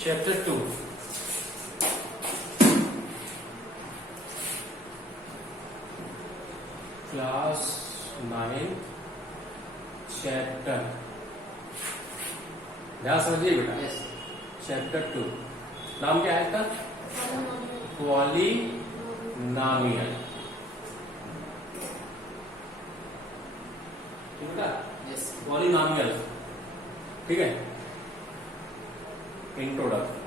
Chapter 2 class 9 chapter, ध्यान समझिए बेटा। चैप्टर 2 नाम क्या है इसका? पॉलिनॉमियल। बेटा पॉलिनॉमियल, ठीक है। इंट्रोडक्शन।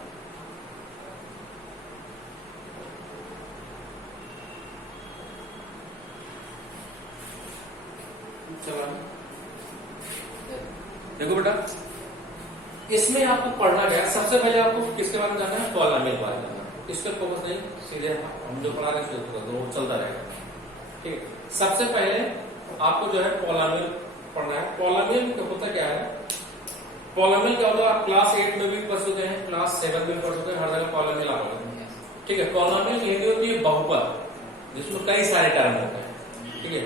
देखो बेटा, इसमें आपको पढ़ना क्या है? सबसे पहले आपको किसके बारे में जानना है? पॉलिनॉमियल के बारे में जानना है। इस पर फोकस नहीं, सीधे हम जो पढ़ा रहे हैं वो चलता रहेगा, ठीक है। सबसे पहले आपको जो है पॉलिनॉमियल पढ़ना है। पॉलिनॉमियल का होता क्या है? पॉलिनॉमियल क्या होता है? आप क्लास 8 में भी पढ़ चुके हैं, क्लास 7 में पढ़ चुके हैं, हर जगह पॉलिनॉमियल आप पढ़ते हैं, ठीक है। पॉलिनॉमियल यही होती है बहुपद, जिसमें कई सारे टर्म होते हैं, ठीक है।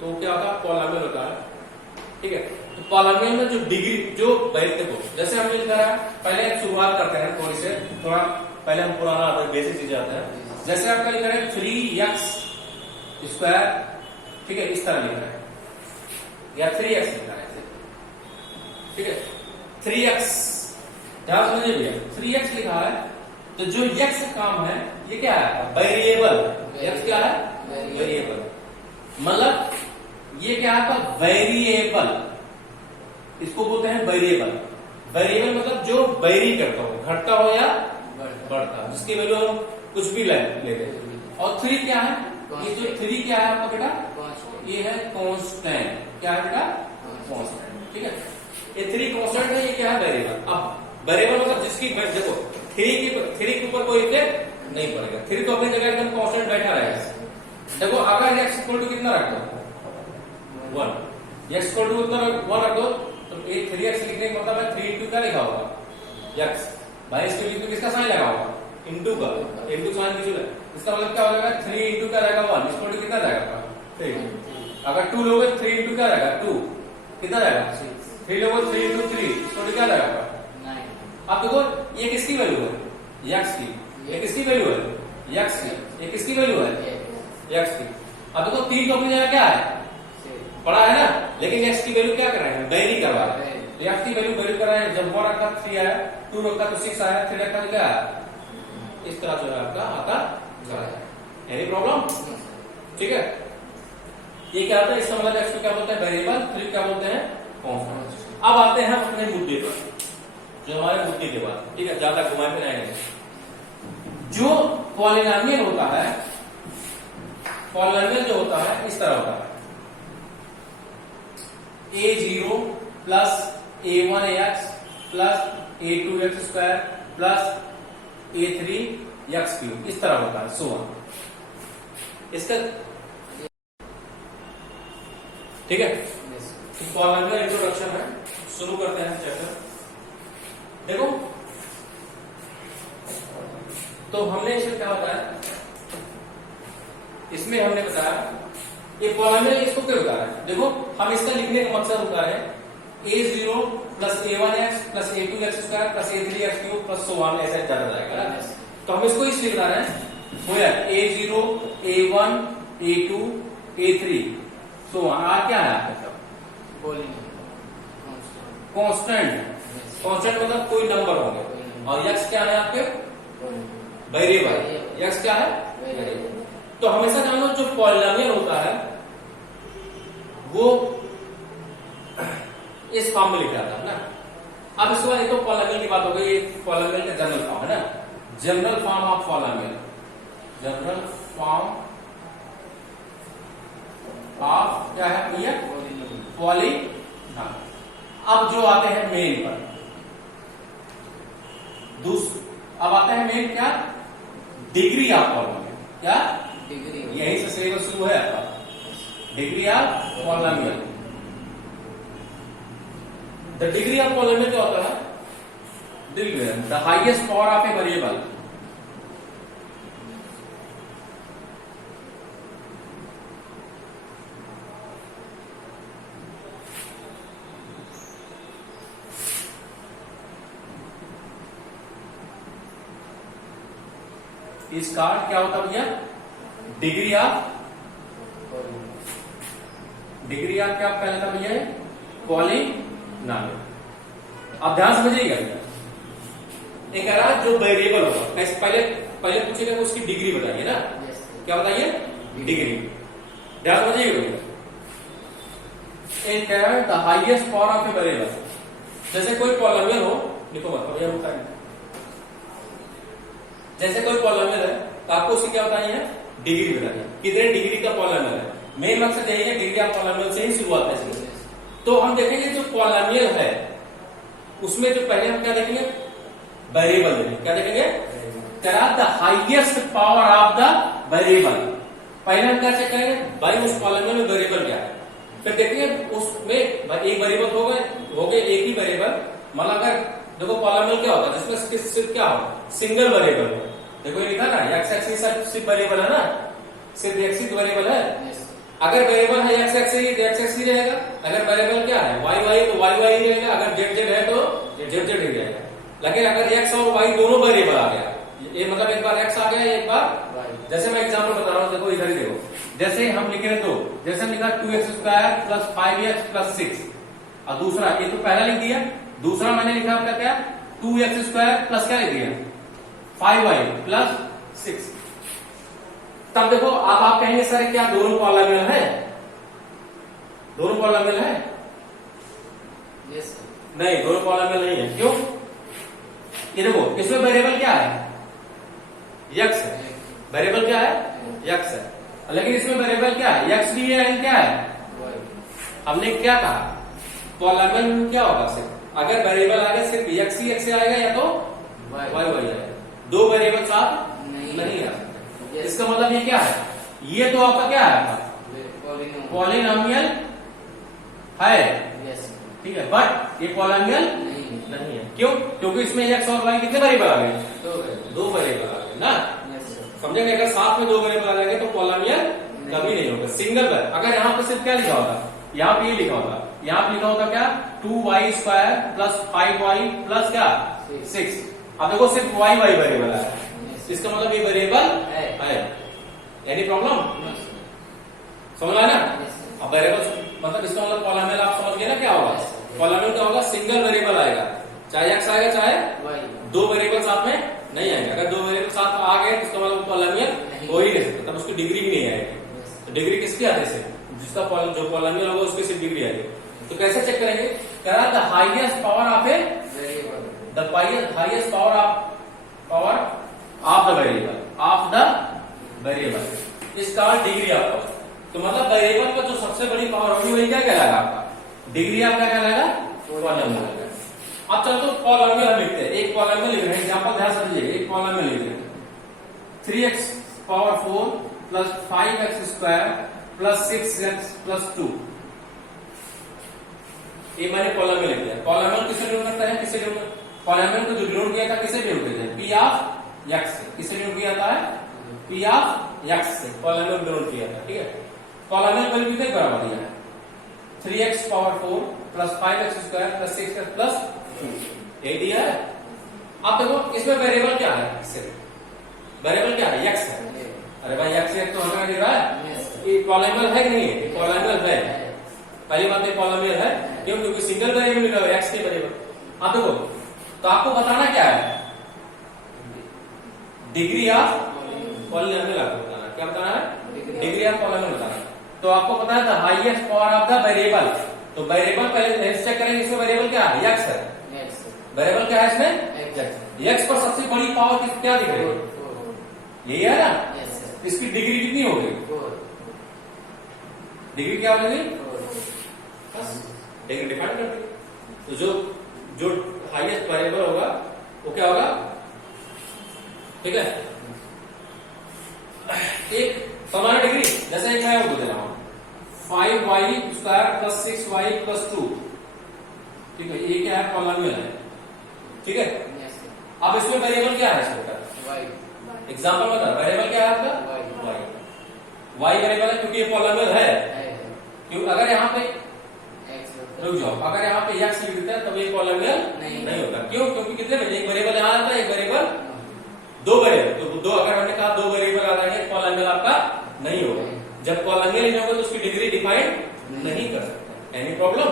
तो क्या होता है? पॉलिनॉमियल होता है, ठीक है। तो पॉलिनॉमियल में जो डिग्री, जो देखो जैसे हमने लिखा है, पहले शुरुआत करते हैं थोड़ा पहले हम पुराना आता है, बेसिक चीजें आते हैं। जैसे आपका लिखा है 3x स्क्वायर, ठीक है, इस तरह लिखा है, या 3x लिखा है, ठीक है। 3x, ध्यान समझिए भैया, 3x लिखा है तो जो x काम है ये क्या है? वेरिएबल। x क्या है? वेरिएबल। मतलब ये क्या है? वेरिएबल, इसको बोलते हैं वेरिएबल। वेरिएबल मतलब जो वेरी करता हो, घटता हो या बढ़ता हो, जिसकी वैल्यू हम कुछ भी लेते हैं। और 3 क्या है? ये जो 3 क्या है आपका बेटा? ये है कांस्टेंट। क्या है बेटा? कांस्टेंट, ठीक है। ये 3 कांस्टेंट है, ये क्या है? वेरिएबल। अब वेरिएबल मतलब जिसकी, देखो 3 के ऊपर कोई इफेक्ट नहीं पड़ेगा। 3 तो अपनी जगह एकदम कांस्टेंट बैठा रहेगा। देखो अगर x इक्वल टू कितना रख दो? 1। x इक्वल टू कितना 1 रख दो, तो ये 3x लिखने का मतलब है 3 इंटू क्या लिखा होगा? x। भाई इसके बीच में किसका साइन लगा होगा? इंटू का, इंटू साइन किसी है। इसका मतलब क्या हो जाएगा? 3 इंटू क्या रहेगा? 1 इक्वल टू कितना रहेगा? 3। अगर 2 लोगे 3 इंटू क्या रहेगा? 2 कितना रहेगा? 3 लोगे 3 इंटू 3 इक्वल टू क्या रहेगा? 9। अब देखो ये किसकी वैल्यू है? x की। ये किसकी वैल्यू है? x की। ये किसकी वैल्यू है? x की। अब देखो 3 तो अपनी जगह क्या है? पढ़ा है ना, लेकिन x की वैल्यू क्या कर रहे हैं? वेरी करवा रहे हैं। x की वैल्यू वेरी कर रहे हैं। जब 1 रखा 3 आया, 2 रखा तो 6 आया, 3 रखा तो क्या आया? इस तरह जो है आपका आता चला जाए। Any problem? ठीक है। ये क्या होता है? इसका मतलब x को क्या बोलते हैं? वेरिएबल। 3 क्या बोलते हैं? कांस्टेंट। अब आते हैं अपने मुद्दे पर, जो हमारे मुद्दे के बाद, ठीक है, ज्यादा घुमाए फिराएंगे। जो पॉलिनॉमियल होता है, पॉलिनॉमियल जो होता है इस तरह होता है, a0 plus a1x plus a2x square plus a3x cube, इस तरह होता है। सो इसका, ठीक है। पॉलिनॉमियल इंट्रोडक्शन है, शुरू करते हैं चैप्टर। देखो तो हमने इसमें क्या होता है, इसमें हमने बताया ये पॉलिनॉमियल इसको क्यों होता है। देखो हम इसका लिखने का मकसद होता है a0 plus a1x plus a2x square plus a3x cube plus so on, ऐसे जाता जाएगा। तो हम इसको इसलिए बता रहे हैं, वो है a0 a1 a2 a3 so on. Are क्या है? कांस्टेंट। कांस्टेंट मतलब कोई नंबर होंगे, और x क्या है आपके? वेरिएबल। x क्या है? वेरिएबल। तो हमेशा जानो जो पॉलिनॉमियल होता है वो इस फॉर्म में लिखा जाता है ना। अब इसके बाद एक तो पॉलिनॉमियल की बात हो गई, पॉलिनॉमियल का जनरल फॉर्म है ना, general form of polynomial, general form of क्या है भैया? पॉलिनॉमियल। अब जो आते हैं मेन पर, अब आता है मेन क्या? Degree of polynomial. क्या डिग्री? यही से सिलेबस शुरू है आपका, degree of polynomial. The degree of polynomial क्या होता है? The highest power of a variable. Is called क्या होता है भैया, डिग्री ऑफ क्या कहलाता है भैया, पॉलिनॉमियल। आप ध्यान समझिएगा भैया, एक कह रहा जो वेरिएबल होगा, पहले पूछेगा उसकी डिग्री बताइए ना, क्या बताइए, डिग्री। ध्यान समझिएगा भैया, एक है the highest power of a variable. जैसे कोई पॉलिनॉमियल हो, लिखो मत भैया, जैसे कोई पॉलिनॉमियल है तो आपको उसकी क्या बतानी है, डिग्री बतानी है, कितने डिग्री का पॉलिनॉमियल है। मेन मकसद यही है, डिग्री ऑफ पॉलिनॉमियल से ही शुरुआत है। तो हम देखेंगे जो पॉलिनॉमियल है उसमें जो पहले हम क्या देखेंगे, वेरिएबल देखेंगे। क्या देखेंगे, the highest power of the variable. पहले हम क्या चेक करेंगे, भाई उस पॉलिनॉमियल में वेरिएबल क्या है, फिर देखेंगे उसमें एक वेरिएबल हो गए एक ही वेरिएबल। मतलब अगर देखो पॉलिनॉमियल क्या होता है, जिसमें सिर्फ क्या हो, सिंगल वेरिएबल हो। देखो ये लिखा ना, एक्स एक्सिस सिर्फ वेरिएबल है ना, सिर्फ एक्स ही वेरिएबल है। अगर वेरिएबल है एक्स एक्स ही रहेगा, अगर वेरिएबल क्या है वाई वाई तो वाई वाई ही रहेगा, अगर जेड जेड है तो जेड जेड ही रहेगा। लेकिन अगर एक्स और वाई दोनों वेरिएबल आ गया, ये मतलब एक बार एक्स आ गया, एक बार, जैसे मैं एग्जाम्पल बता रहा हूँ, देखो इधर ही देखो, जैसे हम लिखे तो जैसे हम लिखा 2x² प्लस 5x प्लस 6, और दूसरा ये तो पहला लिख दिया, दूसरा मैंने लिखा आपका क्या, 2x² प्लस क्या लिख दिया 5y प्लस 6। तब देखो अब आप कहेंगे सर क्या दोनों पॉलिनॉमियल है, दोनों पॉलिनॉमियल है? नहीं, दोनों पॉलिनॉमियल नहीं है। क्यों? ये देखो इसमें वेरिएबल क्या है, यक्स है, वेरिएबल क्या है, यक्स है। लेकिन इसमें वेरिएबल क्या है, यक्स भी है, क्या है, हमने क्या कहा, पॉलिनॉमियल क्या होगा, सिर्फ अगर वेरिएबल आएगा सिर्फ यक्स ही यक्स से आएगा, या तो वाई वाई आएगा, दो वेरिएबल साथ नहीं आ सकते। इसका मतलब ये क्या है, ये तो आपका क्या है, पॉलिनॉमियल है, ठीक है, बट ये पॉलिनॉमियल नहीं है। क्यों? क्योंकि इसमें एक्स और वाई कितने वेरिएबल आ गए, दो वेरिएबल आ गए ना। समझेंगे, अगर साथ में दो वेरिएबल आ जाएंगे तो पॉलिनॉमियल कभी नहीं होगा, सिंगल है। अगर यहाँ पे सिर्फ क्या लिखा होता, यहाँ पे ये लिखा होता, यहाँ पे लिखा होता क्या, 2y² प्लस 5y प्लस क्या 6। अब देखो सिर्फ वाई वाई वेरिएबल है, इसका मतलब ये वेरिएबल है। एनी प्रॉब्लम, समझ आया ना? अब वेरिएबल मतलब इसका मतलब पॉलिनॉमियल आप समझ गए ना क्या होगा, पॉलिनॉमियल क्या होगा, सिंगल वेरिएबल आएगा, चाहे एक्स आएगा चाहे दो वेरिएबल साथ में नहीं आएंगे। अगर दो वेरिएबल साथ में आ गए तो इसका मतलब पॉलिनॉमियल हो ही नहीं सकता, तब उसकी डिग्री भी नहीं आएगी। तो डिग्री किसकी आती है, जिसका जो पॉलिनॉमियल होगा उसकी सिर्फ डिग्री आएगी। तो कैसे चेक करेंगे, कह रहा the highest power of a variable, the highest power of the variable is called degree of power. तो मतलब वेरिएबल का जो सबसे बड़ी पावर होगी वही क्या कहलाएगा, आपका डिग्री ऑफ क्या कहलाएगा, पॉलिनॉमियल। अब चलो तो पॉलिनॉमियल हम लिखते हैं, एक पॉलिनॉमियल लिख रहे हैं, एग्जांपल ध्यान से लीजिए, एक पॉलिनॉमियल लिख रहे हैं 3x power 4 plus 5x² plus 6x plus 2। ये मैंने पॉलिनॉमियल लिख दिया। पॉलिनॉमियल किसे डिनोट करता है, किसे डिनोट, पॉलिनॉमियल को जो डिनोट किया था किसे डिनोट किया था, p ऑफ x से। किसे डिनोट किया था, p ऑफ x से पॉलिनॉमियल डिनोट किया था, ठीक है। पॉलिनॉमियल वैल्यू कितने बराबर दिया है, 3x power 4 plus 5x² plus 6x plus 2, यही दिया है। अब देखो इसमें वेरिएबल क्या है, वेरिएबल क्या है, x है। अरे भाई x तो हमें दिख रहा है, ये पॉलिनॉमियल है कि नहीं है, पॉलिनॉमियल है। पहली बात है पॉलिनॉमियल है, क्यों, क्योंकि सिंगल वेरिएबल लिखा हुआ है x के वेरिएबल। अब देखो तो आपको बताना क्या है, डिग्री ऑफ पॉलिनॉमियल आपको बताना, क्या बताना है, डिग्री ऑफ पॉलिनॉमियल बताना। तो आपको पता है the highest power of the variable, तो वेरिएबल पहले चेक करेंगे, इसमें वेरिएबल क्या है, x है, वेरिएबल क्या है इसमें, x पर सबसे बड़ी पावर क्या दिख रही है, यही है ना। इसकी डिग्री कितनी हो गई, डिग्री क्या हो गई, बस डिग्री डिफाइन कर दी। तो जो हाईएस्ट वेरिएबल होगा वो क्या होगा, ठीक है। एक समान डिग्री, जैसे एक मैं वो दे रहा हूं 5y² प्लस 6y प्लस 2, ठीक है, ये क्या है, पॉलिनॉमियल है, ठीक है। अब इसमें वेरिएबल क्या है, इसमें एग्जाम्पल बता, वेरिएबल क्या है आपका, y वेरिएबल है क्योंकि ये पॉलिनॉमियल है। क्यों, अगर यहाँ पे रुक जाओ, अगर यहाँ पे x लिख देता है तब ये पॉलिनॉमियल नहीं होता। क्यों, क्योंकि कितने एक वेरिएबल यहाँ आता है, एक वेरिएबल, दो वेरिएबल, तो दो, अगर हमने कहा दो वेरिएबल आ रहे हैं, पॉलिनोमियल आपका नहीं होगा। जब पॉलिनोमियल नहीं होगा तो उसकी डिग्री डिफाइन नहीं कर सकते। Any problem?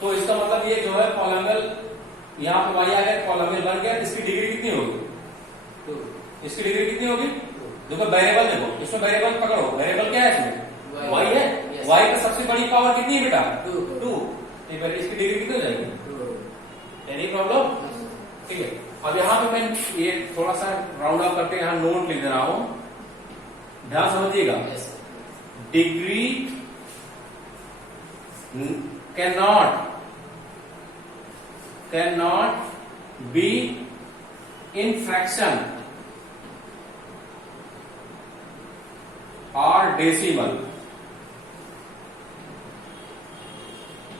तो इसका मतलब ये जो है पॉलिनोमियल, यहाँ पे y आ गया, पॉलिनोमियल बन गया, इसकी डिग्री कितनी होगी? इसकी डिग्री कितनी होगी? देखो वेरिएबल, देखो इसमें वेरिएबल पकड़ो, वेरिएबल क्या है इसमें? y है। y का सबसे बड़ी पावर कितनी है बेटा? 2। इसकी डिग्री कितनी हो जाएगी? Any problem? ठीक है। अब यहाँ पे मैं ये थोड़ा सा राउंड अप करके यहाँ नोट लिख दे रहा हूं, ध्यान समझिएगा। Degree cannot be in fraction or decimal।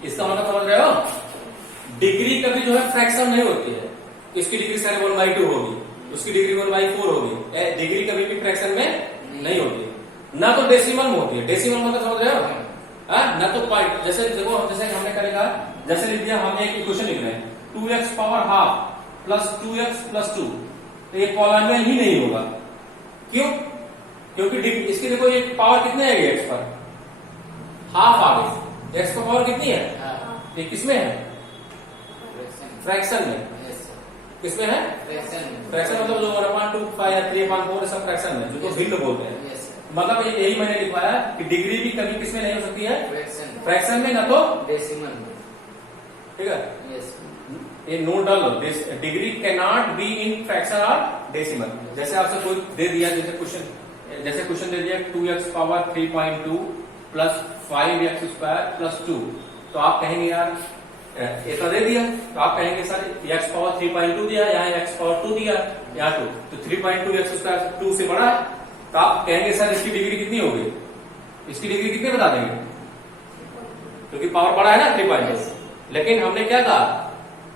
इसका मतलब समझ रहे हो? डिग्री कभी जो है फ्रैक्शन नहीं होती है, इसकी डिग्री सारे 1/2 होगी, उसकी डिग्री 1/4 होगी। डिग्री कभी भी फ्रैक्शन में नहीं होती, ना तो डेसिमल में होती है। डेसिमल मतलब समझ रहे हो? ना तो पॉइंट, जैसे देखो, जैसे हमने करेगा, जैसे लिख दिया हमने एक इक्वेशन लिख रहे हैं 2x power half plus 2x plus 2, तो ये पॉलिनोमियल ही नहीं होगा। क्यों? क्योंकि इसकी देखो ये पावर कितने आएगी x पर? हाफ आ गई। x का पावर कितनी है? ये किसमें है? फ्रैक्शन में। किसमें है? फ्रैक्शन मतलब जो 1/2 या 3/4 सब फ्रैक्शन में, जो भिन्न बोलते हैं। मतलब यही मैंने लिखवाया कि डिग्री भी कभी किसमें नहीं हो सकती है? फ्रैक्शन में, ना तो डेसिमल में। ठीक है, ये नोट डाल लो, degree can not be in fraction और डेसिमल। जैसे आपसे कोई दे दिया, जैसे क्वेश्चन दे दिया 2x power 3.2 plus 5x² plus 2, तो आप कहेंगे यार ऐसा दे दिया, तो आप कहेंगे सर x पावर 3.2 दिया, यहाँ x पावर 2 दिया, यहाँ 2, तो 3.2x² 2 से बड़ा है, तो आप कहेंगे सर इसकी डिग्री कितनी होगी? इसकी डिग्री कितनी बता देंगे? क्योंकि पावर बड़ा है ना 3.2। लेकिन हमने क्या कहा?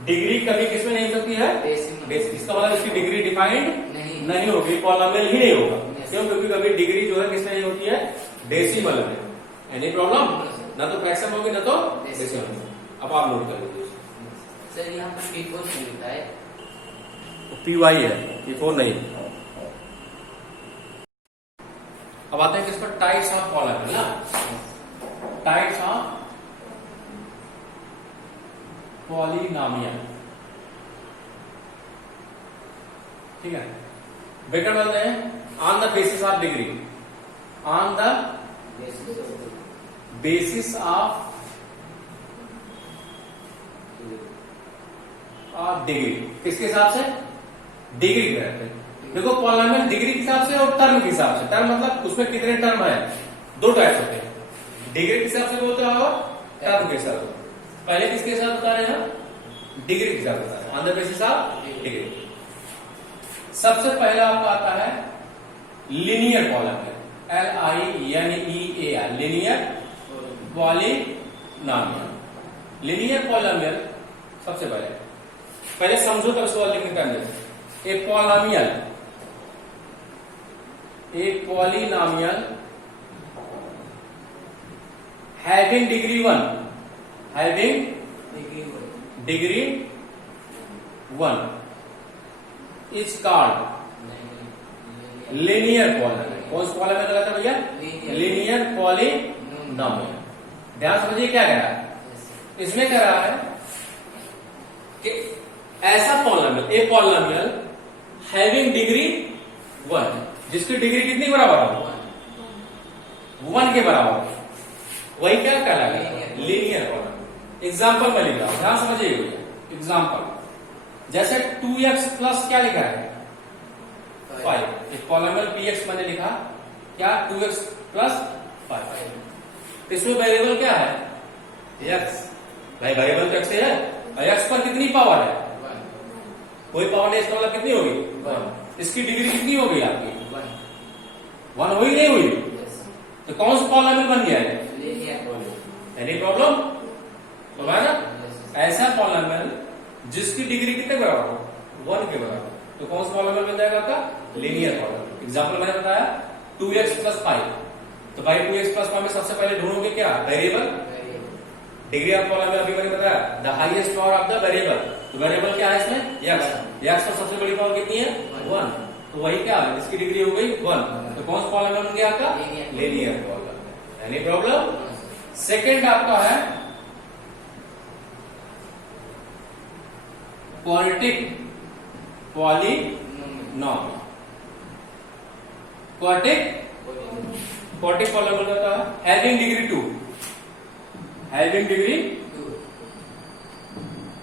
डिग्री कभी किसमें नहीं हो सकती है? इसका मतलब इसकी डिग्री डिफाइंड नहीं होगी, पॉलिनोमियल ही नहीं होगा। क्यों? क्योंकि कभी डिग्री जो है किसमें नहीं होती है? डेसिमल में। Any problem? ना तो फ्रैक्शन होगी, ना तो डेसिमल। अब आप नोट कर लीजिए सर, यहाँ पर P4 क्यों लिखा है? PY है, P4 नहीं। अब आते हैं किस पर? टाइप्स ऑफ पॉलिनोमियल ना, टाइप्स ऑफ पॉलिनोमियल। ठीक है, बेटर बोलते हैं on the basis of degree, on the basis of degree. किसके हिसाब से? डिग्री के रहते हैं। देखो पॉलिनोमियल डिग्री के हिसाब से और टर्म के हिसाब से। टर्म मतलब उसमें कितने टर्म है? 2 टाइप्स होते हैं, डिग्री के हिसाब से बोलते हैं और टर्म के हिसाब से। पहले किसके साथ बता रहे हैं? डिग्री के साथ बता रहे हैं, on the basis of degree. सबसे पहला आपका आता है linear polynomial, LINEAR, linear polynomial. Linear polynomial सबसे पहले समझो तब सवाल लिखने का अंदर। A polynomial having degree 1, having degree 1 is called linear polynomial. कौन सा पॉलिनोमियल कहता है भैया? Linear polynomial. ध्यान समझिए क्या कह रहा है इसमें? कह रहा है कि ऐसा polynomial, a polynomial having degree 1, जिसकी डिग्री कितनी बराबर हो? 1 के बराबर, वही क्या कहलाएगा? Linear polynomial. एग्जाम्पल में लिख रहा हूं, ध्यान समझिए। एग्जाम्पल जैसे 2x प्लस क्या लिखा है? 5। एक पॉलिनोमियल px मैंने लिखा क्या? 2x plus 5। इसमें वेरिएबल क्या है? x। भाई वेरिएबल तो x है, x पर कितनी पावर है? कोई पावर नहीं, इसका मतलब कितनी होगी? 1। इसकी डिग्री कितनी होगी आपकी? 1 हुई नहीं हुई? तो कौन सा पॉलिनोमियल बन गया है? Any problem? तो है ना, ऐसा पॉलिनोमियल जिसकी डिग्री कितने बराबर हो? 1 के बराबर, तो कौन सा पॉलिनोमियल बन जाएगा आपका? Linear polynomial. एग्जाम्पल मैंने बताया 2x प्लस 5, तो भाई 2x प्लस 5 में सबसे पहले ढूंढोगे क्या? वेरिएबल। डिग्री ऑफ पॉलिनोमियल अभी मैंने बताया the highest power of the variable. तो वेरिएबल क्या है इसमें? x। x पर सबसे बड़ी पावर कितनी है? 1। तो वही क्या है, इसकी डिग्री हो गई 1। तो कौन सा पॉलिनोमियल बन गया आपका? Linear. Linear polynomial. Any problem? Second आपका है क्वाड्रेटिक पॉलिनोमियल। क्वाड्रेटिक पॉलिनोमियल का है हैविंग डिग्री 2। हैविंग डिग्री,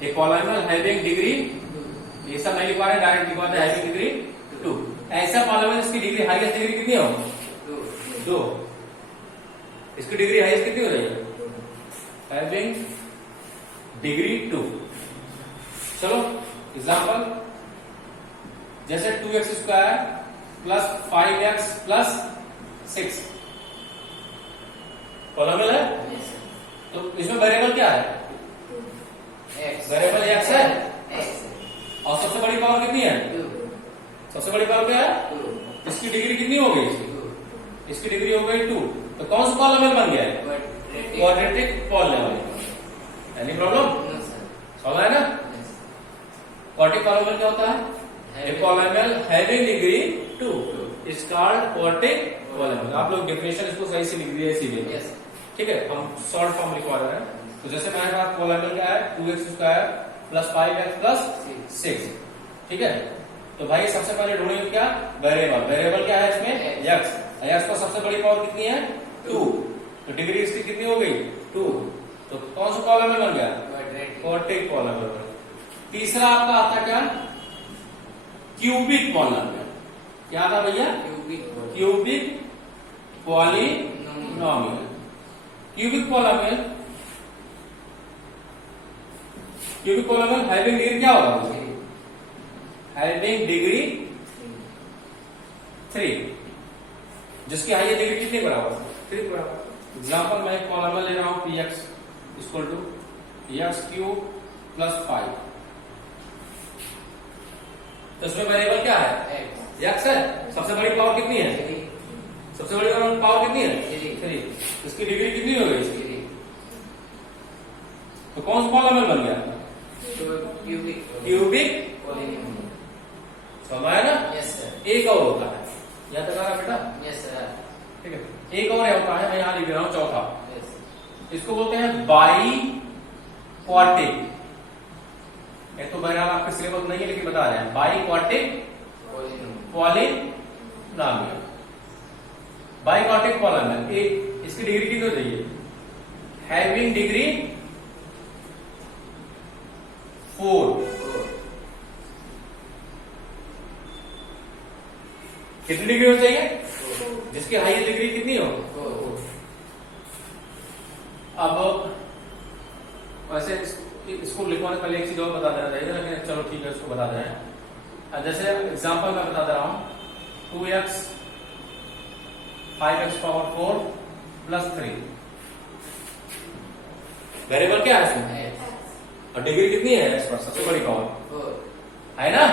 एक पॉलिनोमियल हैविंग डिग्री, ये सब नहीं लिखवा रहे, डायरेक्ट लिखवा रहे हैविंग डिग्री 2। ऐसा पॉलिनोमियल जिसकी डिग्री हाईएस्ट डिग्री कितनी हो? 2। इसकी डिग्री हाईएस्ट कितनी हो जाएगी? Having degree 2। चलो एग्जांपल, जैसे 2x² plus 5x plus 6 polynomial है। तो इसमें वेरिएबल क्या है? वेरिएबल x है, और सबसे बड़ी पावर कितनी है? सबसे बड़ी पावर क्या है? इसकी डिग्री कितनी हो गई? इसकी डिग्री हो गई 2। तो कौन सा पॉलिनोमियल बन गया है? Quadratic polynomial. Any problem? समझ आया ना? क्वाड्रेटिक पॉलिनोमियल क्या होता है? A polynomial having degree 2 is called quadratic polynomial। आप लोग डेफिनेशन इसको सही से लिख दिए सीधे, ठीक है। हम शॉर्ट फॉर्म लिखवा रहे हैं। तो जैसे मेरे पास पॉलिनोमियल क्या है? 2x² प्लस 5x प्लस 6, ठीक है। तो भाई सबसे पहले ढूंढेंगे क्या? वेरिएबल। वेरिएबल क्या है इसमें? x। x को सबसे बड़ी पावर कितनी है? 2। तो डिग्री इसकी कितनी हो गई? 2। तो कौन सा पॉलिनोमियल बन गया? Quadratic polynomial. तीसरा आपका आता क्या? Cubic polynomial. क्या था भैया? Cubic polynomial. Cubic polynomial, cubic polynomial having degree क्या होगा? हैविंग डिग्री 3, जिसकी हाईएस्ट डिग्री कितने बराबर? 3 बराबर। एग्जांपल, मैं एक पॉलिनोमियल ले रहा हूं px equal to x³ plus 5। तो इसमें वेरिएबल क्या है? x है। सबसे बड़ी पावर कितनी है? सबसे बड़ी पावर कितनी है? 3। इसकी डिग्री कितनी हो गई? तो कौन सा पॉलिनोमियल बन गया? Cubic polynomial. समझ आया ना? एक और होता है, याद रखना बेटा, ठीक है। एक और होता है, मैं यहां लिख रहा हूं चौथा। इसको बोलते हैं बाई क्वाड्रेटिक। एक तो बहरहाल आपके सिलेबस नहीं है, लेकिन बता रहे हैं by quadratic polynomial. By quadratic polynomial, इसकी डिग्री कितनी हो जाएगी? Having degree 4। कितनी डिग्री हो चाहिए? जिसकी हाईएस्ट डिग्री कितनी हो? अब वैसे इसको लिखवाने पहले एक चीज और बता देना चाहिए, लेकिन चलो ठीक है, इसको बता दें। जैसे एग्जांपल मैं बता दे रहा हूं, 2x 5x power 4 plus 3। Variable क्या है इसमें? और डिग्री कितनी है इस पर? सबसे बड़ी पावर है ना?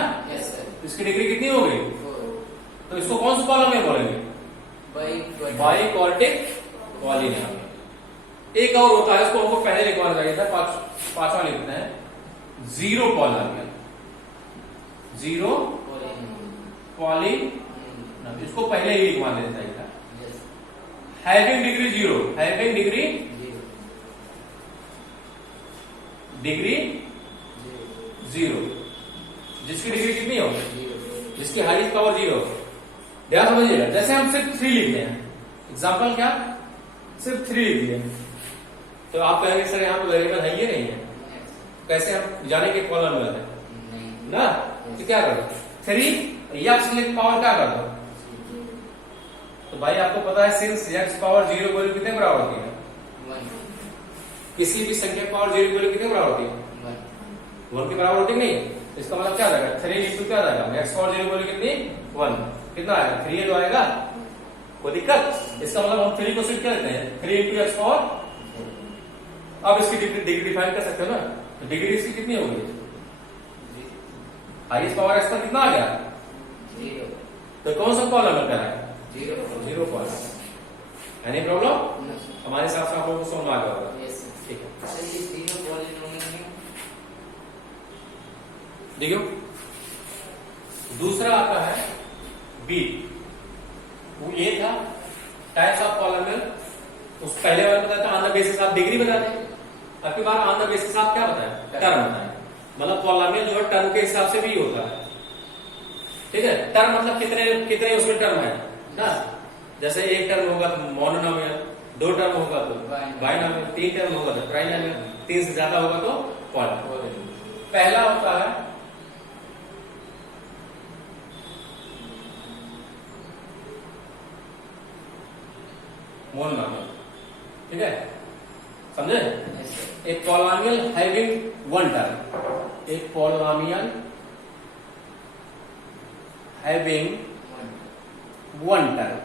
इसकी डिग्री कितनी हो गई? तो इसको कौन सा पॉलिनोमियल बोलेंगे? By quadratic polynomial. एक और होता है, इसको हमको पहले लिखवाना चाहिए था, पांचवा लिखते हैं जीरो पॉलिनोमियल। जीरो पॉलिनोमियल, इसको पहले ही लिखवा देना चाहिए था। हैविंग डिग्री 0, हैविंग डिग्री 0, जिसकी डिग्री कितनी हो? जिसकी हाईएस्ट पावर 0। ध्यान समझिएगा, जैसे हम सिर्फ 3 लिखते हैं, एग्जांपल क्या? सिर्फ 3 लिख दिए, तो आप कहेंगे सर यहाँ पे वेरिएबल है, ये नहीं है, कैसे हम जाने के पॉलिनोमियल है ना? तो क्या करो? 3 x पावर क्या कर दो? तो भाई आपको पता है, सिंस x पावर 0 वैल्यू कितने बराबर होती है? किसी भी संख्या की पावर 0 वैल्यू कितने बराबर होती है? 1 के बराबर होती नहीं। इसका मतलब क्या आएगा? 3 इंटू क्या आएगा? x पावर 0 वैल्यू कितनी? 1। कितना आएगा? 3 जो आएगा, कोई दिक्कत? इसका मतलब हम 3 को सिर्फ क्या लेते हैं? 3 इंटू x पावर। अब इसकी डिग्री डिफाइन कर सकते हो ना? तो डिग्री इसकी कितनी होगी? हाईएस्ट पावर x पर कितना आ गया? 0। तो कौन सा पॉलिनोमियल का है? 0 पॉलिनोमियल। Any problem? हमारे हिसाब से आप लोगों को समझ आ गया होगा। ठीक है, देखियो दूसरा आता है बी, वो ये था टाइप्स ऑफ पॉलिनोमियल। उस पहले वाले बताया था on the basis of degree बताते हैं, अब की बार ऑन द बेसिस ऑफ क्या बताया, टर्म बताया। मतलब पॉलिनोमियल जो है टर्म के हिसाब से भी होता है, ठीक है। टर्म मतलब कितने कितने उसमें टर्म है ना, जैसे एक टर्म होगा तो मोनोनोमियल, दो टर्म होगा तो बाइनोमियल, तीन टर्म होगा तो ट्राइनोमियल, तीन से ज्यादा होगा तो पॉलिनोमियल। पहला होता है मोनोनोमियल, ठीक है, समझे। एक पॉलिनोमियल हैविंग वन टर्म, एक polynomial having one term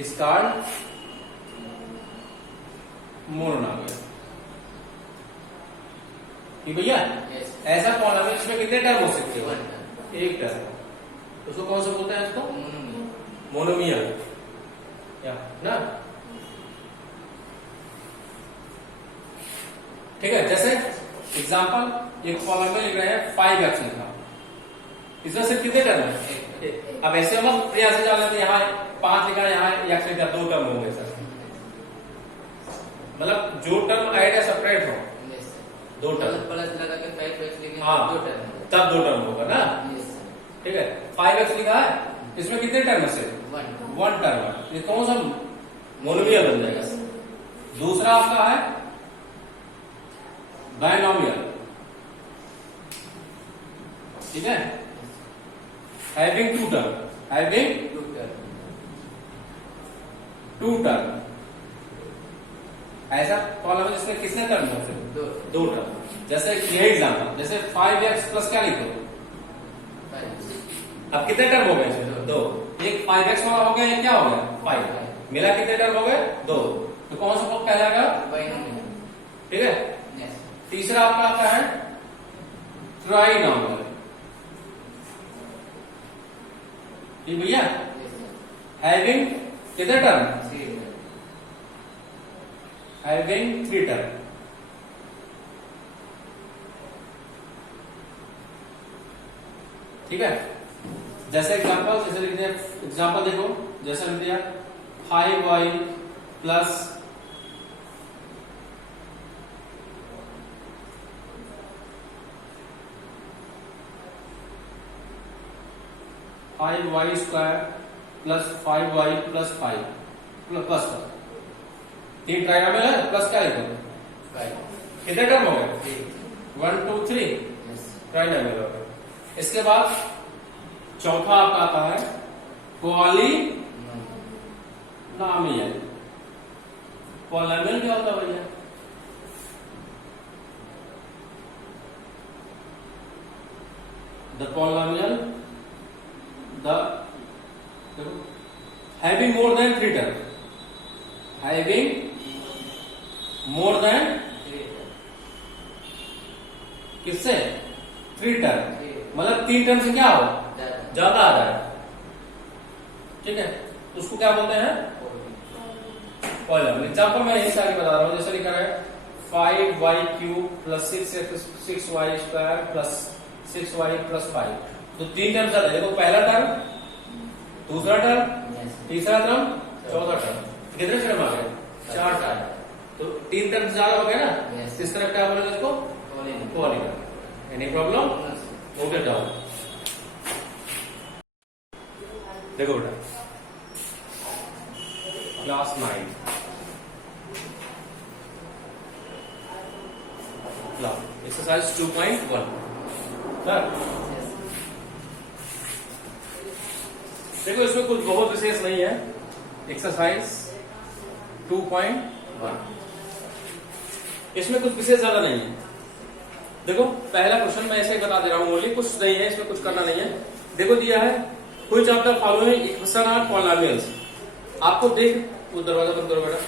is called monomial. ठीक भैया, ऐसा पॉलिनोमियल इसमें कितने टर्म हो सकते हैं, एक टर्म, उसको कौन सा बोलते हैं, इसको मोनोमियल या ना, ठीक है। जैसे एग्जांपल एक पॉलिनोमियल लिख रहे हैं 5x लिखा, इसमें सिर्फ कितने टर्म है, अब ऐसे हम प्रयास से जान लेते हैं, यहाँ 5 लिखा है, यहाँ x लिखा, दो टर्म होंगे सर, मतलब जो टर्म ऐड है सेपरेट हो, दो टर्म प्लस लगा के 5x लिखेंगे, हाँ, दो टर्म, तब दो टर्म होगा ना, ठीक है। 5x लिखा है, इसमें कितने टर्म से, वन टर्म है, ये कौन सा मोनोमियल बन जाएगा। दूसरा आपका है बाइनोमियल, ठीक है, having two term, having two term, ऐसा पॉलिनोमियल जिसमें कितने टर्म होते हैं, दो टर्म। जैसे ये एग्जांपल, जैसे 5x प्लस क्या लिखो, अब कितने टर्म हो गए इसमें, दो, एक 5x वाला हो गया, एक क्या हो गया 5, मिला कितने टर्म हो गए, दो, तो कौन सा कहलाएगा, ठीक है। तीसरा आपका आता है ट्राइनोमियल, ठीक भैया, हैविंग कितने टर्म, हैविंग 3 टर्म, ठीक है। जैसे एग्जांपल, जैसे लिख दिया, एग्जांपल देखो, जैसे लिख दिया 5y plus 5y square plus 5y plus 5 plus 3 trinomial है, प्लस क्या लिखो, कितने टर्म हो गए, 1 2 3 ट्राइनोमियल हो गए। इसके बाद चौथा आपका आता है पॉलिनोमियल। पॉलिनोमियल क्या होता है भैया, the polynomial the having more than 3 term, having more than किससे 3 टर्म, मतलब 3 टर्म से क्या हो, ज्यादा आ रहा है, ठीक है, उसको क्या बोलते हैं, पॉलिनोमियल। एग्जांपल मैं यही से आगे बता रहा हूं, जैसे लिखा है 5y³ plus 6y square plus 6y plus 5, तो 3 टर्म ज्यादा, देखो पहला टर्म, दूसरा टर्म, तीसरा टर्म, चौथा टर्म, कितने टर्म आ गए, 4 टर्म, तो 3 टर्म ज्यादा हो गए ना, इस तरह क्या बोलेंगे इसको, polynomial. Any problem, okay down. देखो बेटा, क्लास 9 एक्सरसाइज 2.1 सर, देखो इसमें कुछ बहुत विशेष नहीं है, एक्सरसाइज 2.1 इसमें कुछ विशेष ज्यादा नहीं है। देखो पहला क्वेश्चन मैं ऐसे ही बता दे रहा हूं, बोलिए कुछ नहीं है इसमें, कुछ करना नहीं है। देखो दिया है which of the following equation are polynomials, आपको देख, वो दरवाजा बंद करो बेटा,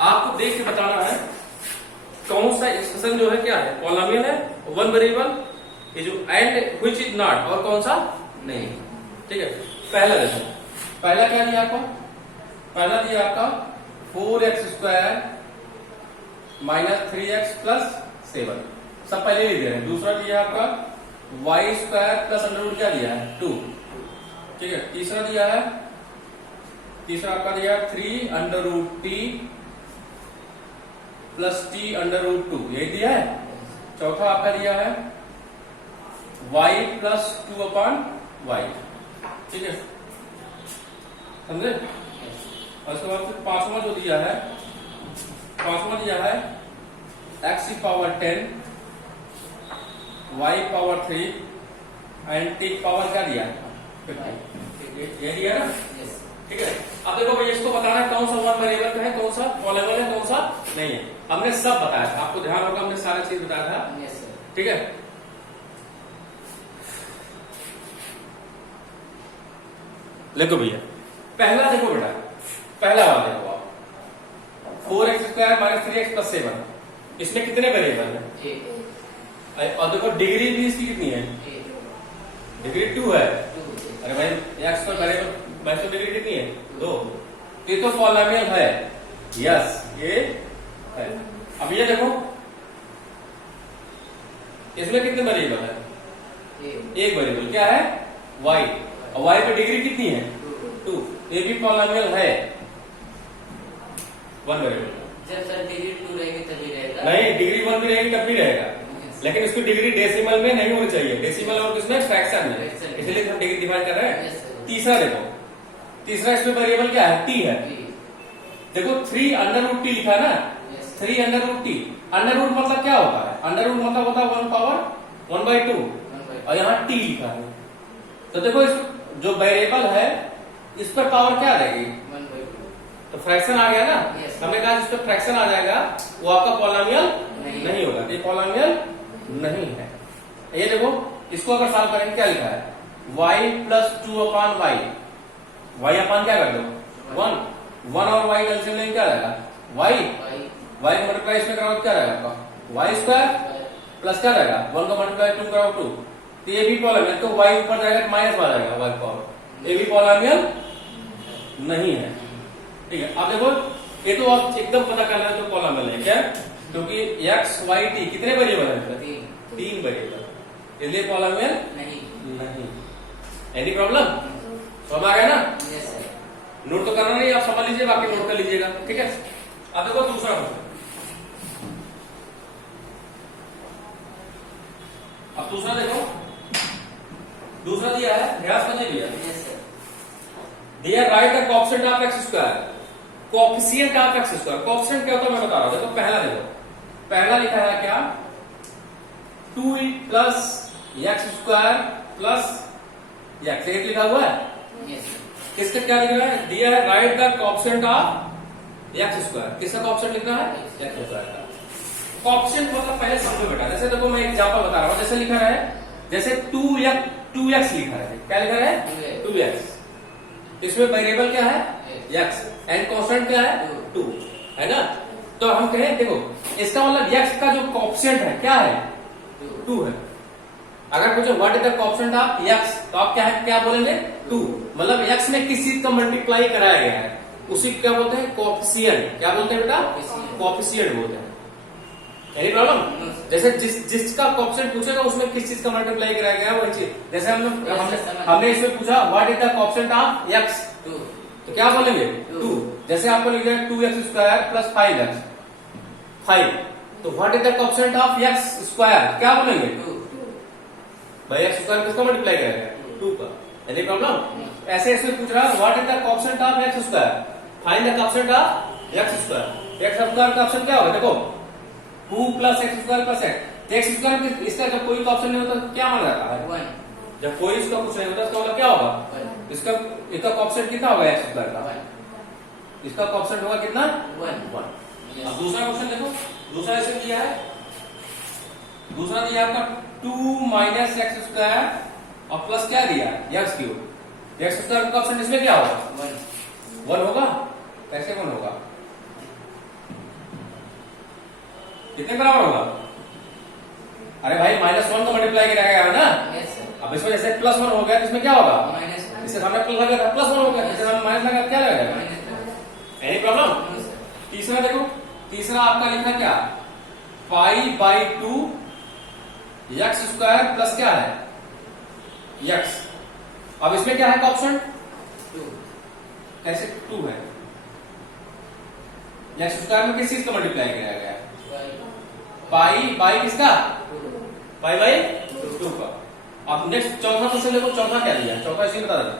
आपको देख के बताना है कौन सा एक्सप्रेशन जो है क्या है, पॉलिनोमियल है, वन वेरिएबल, ये जो एंड व्हिच इज नॉट, और कौन सा नहीं, ठीक है। पहला देखो, पहला क्या दिया आपको, पहला दिया आपका 4x square minus 3x plus 7 सब पहले लिख दे रहे हैं। दूसरा दिया आपका y square plus under root क्या दिया है 2, ठीक है। तीसरा दिया है, तीसरा आपका दिया 3 under root t plus t under root 2, यही दिया है। चौथा आपका दिया है y प्लस 2 अपॉन वाई, ठीक है, समझे। और उसके बाद फिर पांचवा जो दिया है, पांचवा दिया है x की power 10 y power 3 and t power क्या दिया है 50, ये दिया ना, ठीक है। अब देखो भैया इसको बताना है कौन सा वन वेरिएबल है, कौन सा कॉलेबल है, कौन सा नहीं है। हमने सब बताया था, आपको ध्यान होगा हमने सारा चीज बताया था, ठीक है। देखो भैया पहला देखो बेटा, पहला वाला देखो आप 4x square minus 3x plus 7, इसमें कितने वेरिएबल है? और देखो डिग्री भी इसकी कितनी है, डिग्री 2 है। अरे भाई x पर वेरिएबल वैसे डिग्री कितनी है 2, तो ये तो पॉलिनोमियल है, यस ये है। अब ये देखो इसमें कितने वेरिएबल है, एक वेरिएबल क्या है y, और y पे डिग्री कितनी है 2, ये भी पॉलिनोमियल है, वन वेरिएबल। जब सर डिग्री 2 रहेगी तभी रहेगा, नहीं डिग्री 1 भी रहेगी तब भी रहेगा, लेकिन इसकी डिग्री डेसिमल में नहीं होनी चाहिए, डेसिमल और किसमें फ्रैक्शन में, इसलिए हम डिग्री डिवाइड कर रहे हैं। तीसरा देखो, तीसरा इसमें वेरिएबल क्या है t है। देखो 3 अंडर रूट टी लिखा है ना, 3 under root t, under root मतलब क्या होता है, अंडर रूट मतलब होता है 1 पावर 1/2, और यहाँ t लिखा है। तो देखो इस जो वेरिएबल है इस पर पावर क्या रहेगी 1/2, तो फ्रैक्शन आ गया ना, हमने कहा जिस पर फ्रैक्शन आ जाएगा वो आपका पॉलिनोमियल नहीं होगा, ये पॉलिनोमियल नहीं है। ये देखो इसको अगर सॉल्व करेंगे क्या लिखा है y plus 2 upon y, y upon क्या कर दो 1 और y एलसीएम लेंगे क्या रहेगा y मल्टीप्लाई इसमें कराओ क्या रहेगा आपका y स्क्वायर प्लस क्या रहेगा 1 का मल्टीप्लाई 2 कराओ 2, तो ये भी पॉलिनोमियल, तो y ऊपर जाएगा तो माइनस में आ जाएगा y पावर, ये भी पॉलिनोमियल नहीं है, ठीक है। अब देखो ये तो आप एकदम पता कर लें तो पॉलिनोमियल है क्या, क्योंकि x y t कितने वेरिएबल है 3 वेरिएबल, इसलिए पॉलिनोमियल नहीं। एनी प्रॉब्लम, समझ आ गया ना। नोट तो करना नहीं, आप समझ लीजिए बाकी नोट कर लीजिएगा, ठीक है। अब देखो दूसरा क्वेश्चन, अब दूसरा देखो, दूसरा दिया है ध्यान से दिया दिया right the coefficient of x square, coefficient of x square, coefficient क्या होता है मैं बता रहा हूं। देखो पहला देखो, पहला लिखा है क्या 2 plus x square plus x, एक लिखा हुआ है, किसका क्या लिख रहा है, दिया है right the coefficient of x square, किसका कोएफिशिएंट लिखना है x स्क्वायर का। कोएफिशिएंट मतलब पहले समझो बेटा, जैसे देखो मैं एग्जांपल बता रहा हूं, जैसे लिखा है जैसे 2x लिखा है, क्या लिखा है 2x, इसमें वेरिएबल क्या है x एंड कांस्टेंट क्या है 2 है ना। तो हम कहें देखो इसका मतलब x का जो कोएफिशिएंट है क्या है 2 है। अगर पूछो what is the coefficient of x, तो आप क्या बोलेंगे 2, मतलब x में किस चीज का मल्टीप्लाई कराया गया है उसी क्या बोलते हैं कोएफिशिएंट, क्या बोलते हैं बेटा कोएफिशिएंट बोलते हैं। एनी प्रॉब्लम, जैसे जिसका कोएफिशिएंट पूछेगा उसमें किस चीज का मल्टीप्लाई कराया गया है वही चीज, जैसे हमने इसमें पूछा what is the coefficient of x, तो क्या बोलेंगे 2, जैसे आपको लिख दिया 2x स्क्वायर प्लस 5x, तो what is the coefficient of x square, क्या बोलेंगे भाई x स्क्वायर किसका मल्टीप्लाई करेगा 2 का। एनी प्रॉब्लम, ऐसे ऐसे पूछ रहा है what is the coefficient of x square, find the coefficient of x square. x square का ऑप्शन क्या होगा, देखो 2 plus x square plus x square, इसका जब कोई ऑप्शन नहीं होता क्या माना जाता है 1, जब कोई इसका कुछ नहीं होता इसका मतलब क्या होगा इसका कोएफिशिएंट कितना होगा x स्क्वायर का, इसका कोएफिशिएंट होगा कितना 1। अब दूसरा क्वेश्चन देखो, दूसरा ऐसे दिया है, दूसरा दिया आपका 2 माइनस x स्क्वायर और प्लस क्या दिया x क्यूब, x स्क्वायर का ऑप्शन इसमें क्या होगा 1 होगा, कैसे 1 होगा, कितने बराबर होगा, अरे भाई -1 को मल्टीप्लाई किया गया है ना, अब इसमें जैसे +1 हो गया तो इसमें क्या होगा, इससे हमने प्लस लगा था +1 हो गया, जैसे हम माइनस लगा क्या लगेगा। Any problem. तीसरा देखो, तीसरा आपका लिखा क्या pi by 2 x square plus क्या है एक्स। अब इसमें क्या है ऑप्शन 2 कैसे 2 है, एक्स स्क्वायर में किस चीज का मल्टीप्लाई किया गया है, पाई बाई किसका, पाई बाई 2 का। अब नेक्स्ट चौथा क्वेश्चन देखो, चौथा क्या दिया है, चौथा इसी बता दें।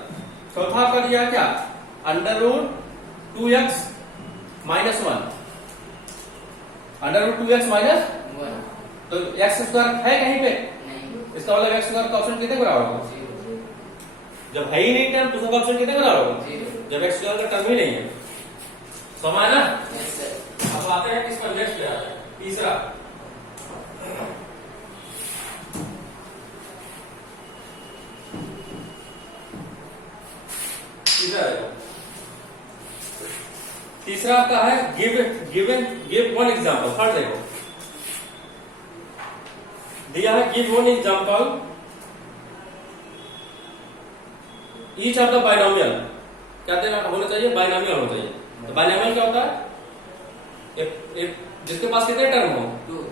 चौथा आपका दिया है क्या, under root 2x minus 1, under root 2x minus 1 तो एक्स स्क्वायर है कहीं पे, नहीं इसका मतलब एक्स स्क्वायर का ऑप्शन कितने बराबर होगा, 0 जब है ही नहीं टर्म तो उसका ऑप्शन कितने बराबर होगा, 0 जब एक्स स्क्वायर का टर्म ही नहीं है। समझ ना। Yes sir. अब आते हैं किस पर, नेक्स्ट पे आते हैं तीसरा। तीसरा आपका है गिव वन एग्जांपल। थर्ड देखो दिया है, give one example each of the binomial, क्या देना होना चाहिए, बाइनोमियल होना चाहिए। तो बाइनोमियल क्या होता है, एक जिसके पास कितने टर्म हो, 2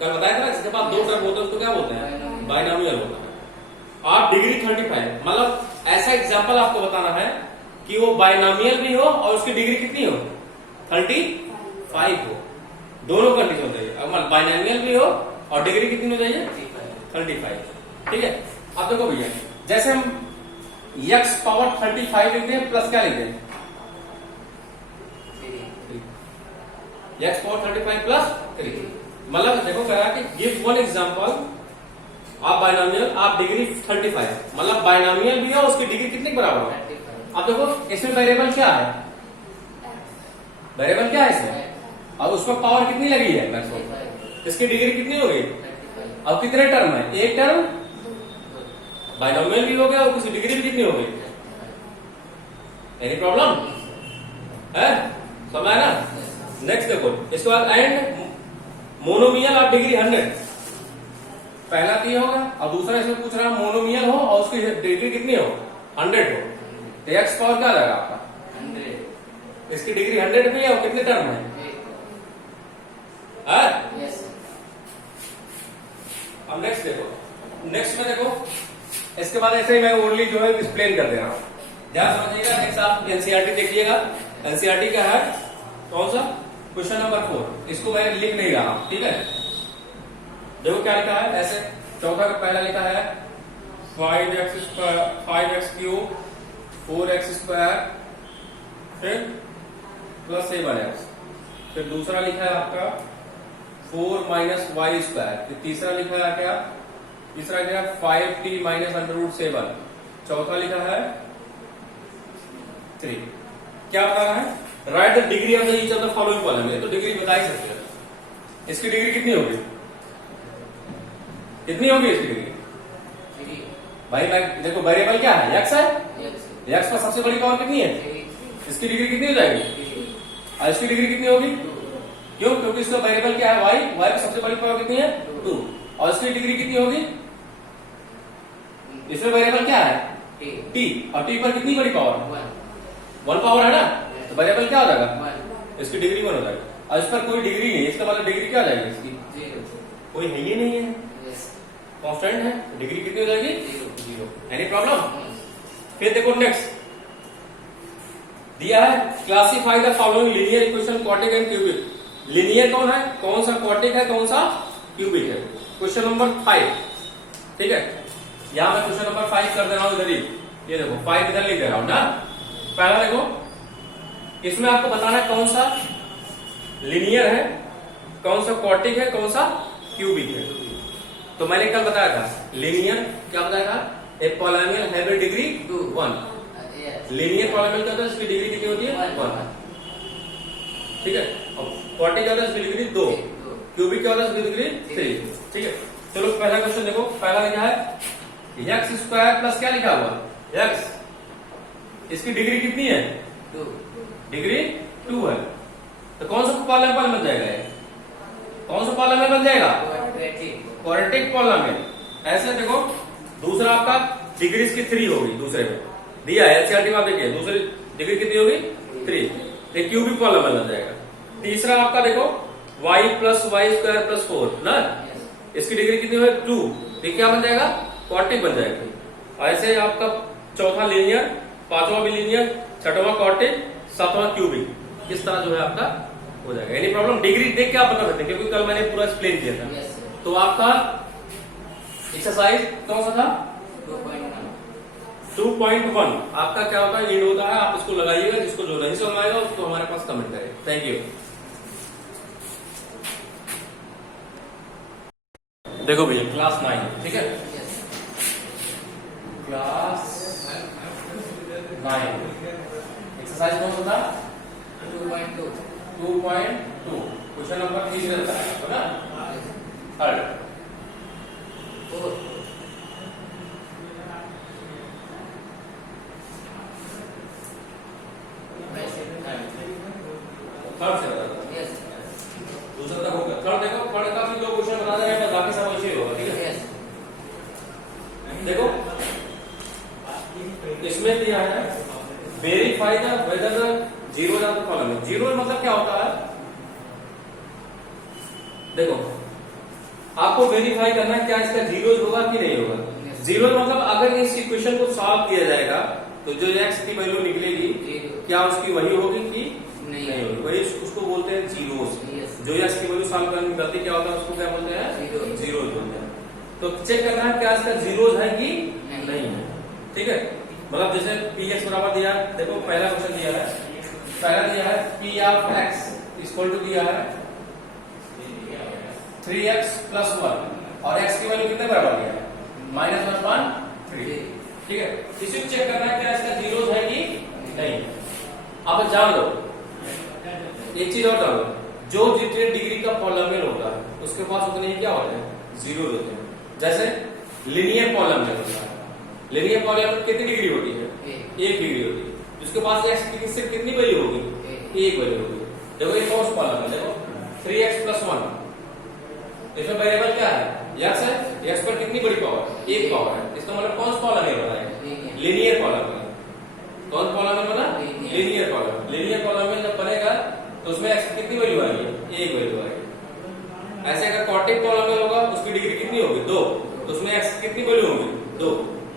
कल बताया था ना, जिसके पास 2 टर्म होते हैं उसको क्या बोलते हैं, बाइनोमियल होता है। आप डिग्री 35 मतलब ऐसा एग्जांपल आपको बताना है कि वो बाइनोमियल भी हो और उसकी डिग्री कितनी हो, 35 हो, दोनों कंडीशन चाहिए। अब बाइनोमियल भी हो और डिग्री कितनी हो चाहिए, 35। ठीक है। अब देखो भैया, जैसे हम x पावर 35 लिखते हैं प्लस क्या लिखते हैं, x पावर 35 प्लस 3। मतलब देखो कह रहा है कि गिव वन एग्जांपल आप बाइनोमियल, आप डिग्री 35 मतलब बाइनोमियल भी है उसकी डिग्री कितने के बराबर है। अब देखो इसमें वेरिएबल क्या है, वेरिएबल क्या है इसमें, अब उसमें पावर कितनी लगी है मैक्सिमम, इसकी डिग्री कितनी हो गई। अब कितने टर्म है, एक टर्म, बाइनोमियल भी हो गया और उसकी डिग्री भी कितनी हो गई। एनी प्रॉब्लम है, समझ आया ना। नेक्स्ट देखो इसके बाद एंड मोनोमियल आप डिग्री 100, पहला तो ये होगा और दूसरा इसमें पूछ रहा है मोनोमियल हो और उसकी डिग्री कितनी हो, 100 हो, तो एक्स पावर क्या रहेगा आपका 100, इसकी डिग्री 100 भी है और कितने टर्म है, यस। अब नेक्स्ट देखो, नेक्स्ट में देखो इसके बाद ऐसे ही मैं ओनली जो है एक्सप्लेन कर दे रहा हूं, ध्यान समझिएगा। नेक्स्ट आप एनसीईआरटी देखिएगा, एनसीईआरटी का है कौन सा, क्वेश्चन नंबर 4, इसको मैं लिख नहीं रहा हूं, ठीक है। देखो क्या लिखा है, ऐसे चौथा का पहला लिखा है 5x क्यूब 4x स्क्वायर फिर प्लस 7x, फिर दूसरा लिखा है आपका 4 माइनस वाई स्क्वायर, फिर तीसरा लिखा है क्या, तीसरा क्या 5t माइनस अंडर रूट 7, चौथा लिखा है 3। क्या बता रहा है, right the degree of the each of the following column. ये तो डिग्री बता ही सकते हैं, इसकी डिग्री कितनी होगी, कितनी होगी इसकी डिग्री भाई। मैं देखो वेरिएबल क्या है, एक्स है, एक्स का सबसे बड़ी पावर कितनी है, इसकी डिग्री कितनी हो जाएगी, और इसकी डिग्री कितनी होगी, क्यों, क्योंकि इसका वेरिएबल क्या है वाई, वाई की सबसे बड़ी पावर कितनी है 2, और इसकी डिग्री कितनी होगी, इसमें वेरिएबल क्या है टी, और टी पर कितनी बड़ी पावर 1 पावर है ना, तो वेरिएबल क्या हो जाएगा, इसकी डिग्री 1 हो जाएगी, और इस पर कोई डिग्री नहीं है, इसका मतलब डिग्री क्या हो जाएगी इसकी, कोई है ही नहीं है, कांस्टेंट है, डिग्री कितनी हो जाएगी 0। Any problem. फिर देखो नेक्स्ट दिया है, classify the following linear equation quadratic and cubic. Linear कौन है, कौन सा क्वाड्रेटिक है, कौन सा क्यूबिक है। क्वेश्चन नंबर 5, ठीक है, यहां मैं क्वेश्चन नंबर 5 कर दे रहा हूं इधर ही, ये देखो 5 इधर लिख दे रहा हूं ना। पहला देखो इसमें आपको बताना है कौन सा लीनियर है, कौन सा क्वाड्रेटिक है, कौन सा क्यूबिक है। तो मैंने कल बताया था लीनियर क्या बताया था, एक polynomial have a degree 1, linear polynomial का इसकी डिग्री कितनी होती है 1, ठीक है। और क्वाड्रेटिक क्या होता है इसकी डिग्री 2, क्यूबिक क्या होता है इसकी डिग्री 3, ठीक है। चलो पहला क्वेश्चन देखो, पहला लिखा है एक्स स्क्वायर प्लस क्या लिखा हुआ एक्स, इसकी डिग्री कितनी है 2, डिग्री 2 है, तो कौन सा पॉलिनोमियल बन जाएगा ये, कौन सा पॉलिनोमियल बन जाएगा क्वाड्रेटिक पॉलिनोमियल। ऐसे देखो दूसरा आपका डिग्री इसकी 3 होगी, दूसरे में दिया है एनसीईआरटी में आप देखिए, दूसरी डिग्री कितनी होगी 3, एक क्यूबिक पॉलिनोमियल बन जाएगा। तीसरा आपका देखो y plus y square plus 4 ना, इसकी डिग्री कितनी है 2, ये क्या बन जाएगा क्वाड्रेटिक बन जाएगा। ऐसे आपका चौथा लीनियर, पांचवा भी लीनियर, छठवां क्वाड्रेटिक, सातवां क्यूबिक, इस तरह जो है आपका हो जाएगा। एनी प्रॉब्लम डिग्री देख के आप बता सकते हैं, क्योंकि कल मैंने पूरा एक्सप्लेन किया था। Yes, sir. तो आपका एक्सरसाइज कौन सा था 2.1 2.1 आपका क्या होता है, लीड होता है। आप इसको लगाइएगा, जिसको जो नहीं समझ आएगा उसको हमारे पास कमेंट करें। Thank you. देखो भैया क्लास 9, ठीक है, Yes. क्लास 9 एक्सरसाइज कौन सा था 2.2 2.2 क्वेश्चन नंबर 3 से बताया आपको ना, थर्ड 4 थर्ड से बताया। Yes. दूसरा तक होगा, थर्ड देखो, थर्ड का भी 2 क्वेश्चन बता देंगे, बाकी सब ऐसे ही होगा, ठीक है। Yes. देखो इसमें दिया है verify the whether the zero are the following. Zero मतलब क्या होता है, देखो आपको वेरीफाई करना है क्या इसका जीरो होगा कि नहीं होगा। Yes. जीरो मतलब अगर इस इक्वेशन को सॉल्व किया जाएगा तो जो एक्स की वैल्यू निकलेगी Zero. क्या उसकी वही होगी कि नहीं नहीं होगी, वही उसको बोलते हैं जीरोस। Yes. जो एक्स की वैल्यू सॉल्व करने निकलती क्या होता है उसको क्या बोलते हैं Zero. जीरोस बोलते हैं। तो चेक करना है क्या इसका जीरोस है कि नहीं। नहीं है, ठीक है। मतलब जैसे पी एक्स बराबर दिया है, देखो पहला क्वेश्चन दिया है, पहला दिया है p of x equal to दिया है 3x प्लस 1 और x की वैल्यू कितने बराबर दिया है -1 3, ठीक है। इसी को चेक करना है क्या इसका जीरोस है कि नहीं। अब जान लो एक चीज और जान लो, जो जितने डिग्री का पॉलिनोमियल होता है उसके पास उतने ही क्या होते हैं जीरो होते हैं। जैसे लिनियर पॉलिनोमियल होता है, लिनियर पॉलिनोमियल कितनी डिग्री होती है 1 डिग्री होती है, उसके पास x की सिर्फ कितनी वैल्यू होगी 1 वैल्यू होगी। देखो ये कौन सा पॉलिनोमियल, देखो 3x प्लस 1, इसमें वेरिएबल क्या है x है, x पर कितनी बड़ी पावर 1 पावर है, इसका मतलब कौन सा पॉलिनोमियल बताएगा लीनियर पॉलिनोमियल। कौन पॉलिनोमियल बना लीनियर पॉलिनोमियल। लीनियर पॉलिनोमियल जब बनेगा तो उसमें x की कितनी वैल्यू आएगी 1 वैल्यू आएगी। ऐसे अगर क्वाड्रेटिक पॉलिनोमियल होगा उसकी डिग्री कितनी होगी 2, तो उसमें x की कितनी वैल्यू होगी 2।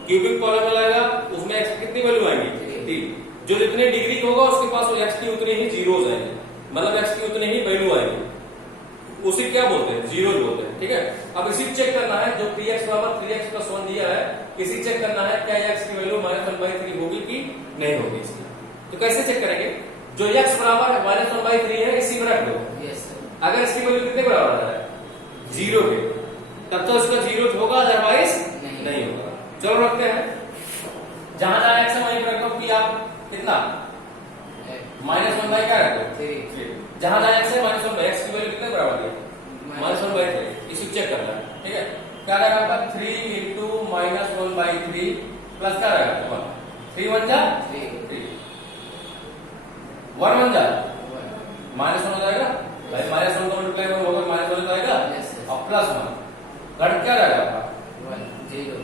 क्यूबिक पॉलिनोमियल आएगा उसमें x की कितनी वैल्यू आएगी 3। जो जितने डिग्री होगा उसके पास x की उतनी ही जीरोस आएंगे, मतलब x की उतनी ही वैल्यू आएगी, उसी क्या बोलते हैं जीरोस बोलते हैं, ठीक है। अब इसी चेक करना है जो 3x बराबर 3x प्लस 1 दिया है, इसी चेक करना है क्या x की वैल्यू -1/3 होगी कि नहीं होगी इसकी। तो कैसे चेक करेंगे, जो x बराबर -1/3 है इसी में रख दो। Yes, sir. अगर इसकी वैल्यू कितने बराबर है 0 के, तब तो इसका जीरो होगा, अदरवाइज नहीं होगा। चलो रखते हैं, जहां जहां x है वहीं पर रखो कि आप कितना -1 क्या रखो 3 जहां जहां x है -1 x की वैल्यू कितने बराबर है -1/3, इसी चेक करना है, ठीक है। क्या रहेगा आपका 3 into -1/3 प्लस क्या रहेगा 3 1 जा 3 1 1 जा -1 हो जाएगा भाई, -1 का मल्टीप्लाई होगा -1 हो जाएगा और प्लस 1 घट क्या रहेगा आपका 0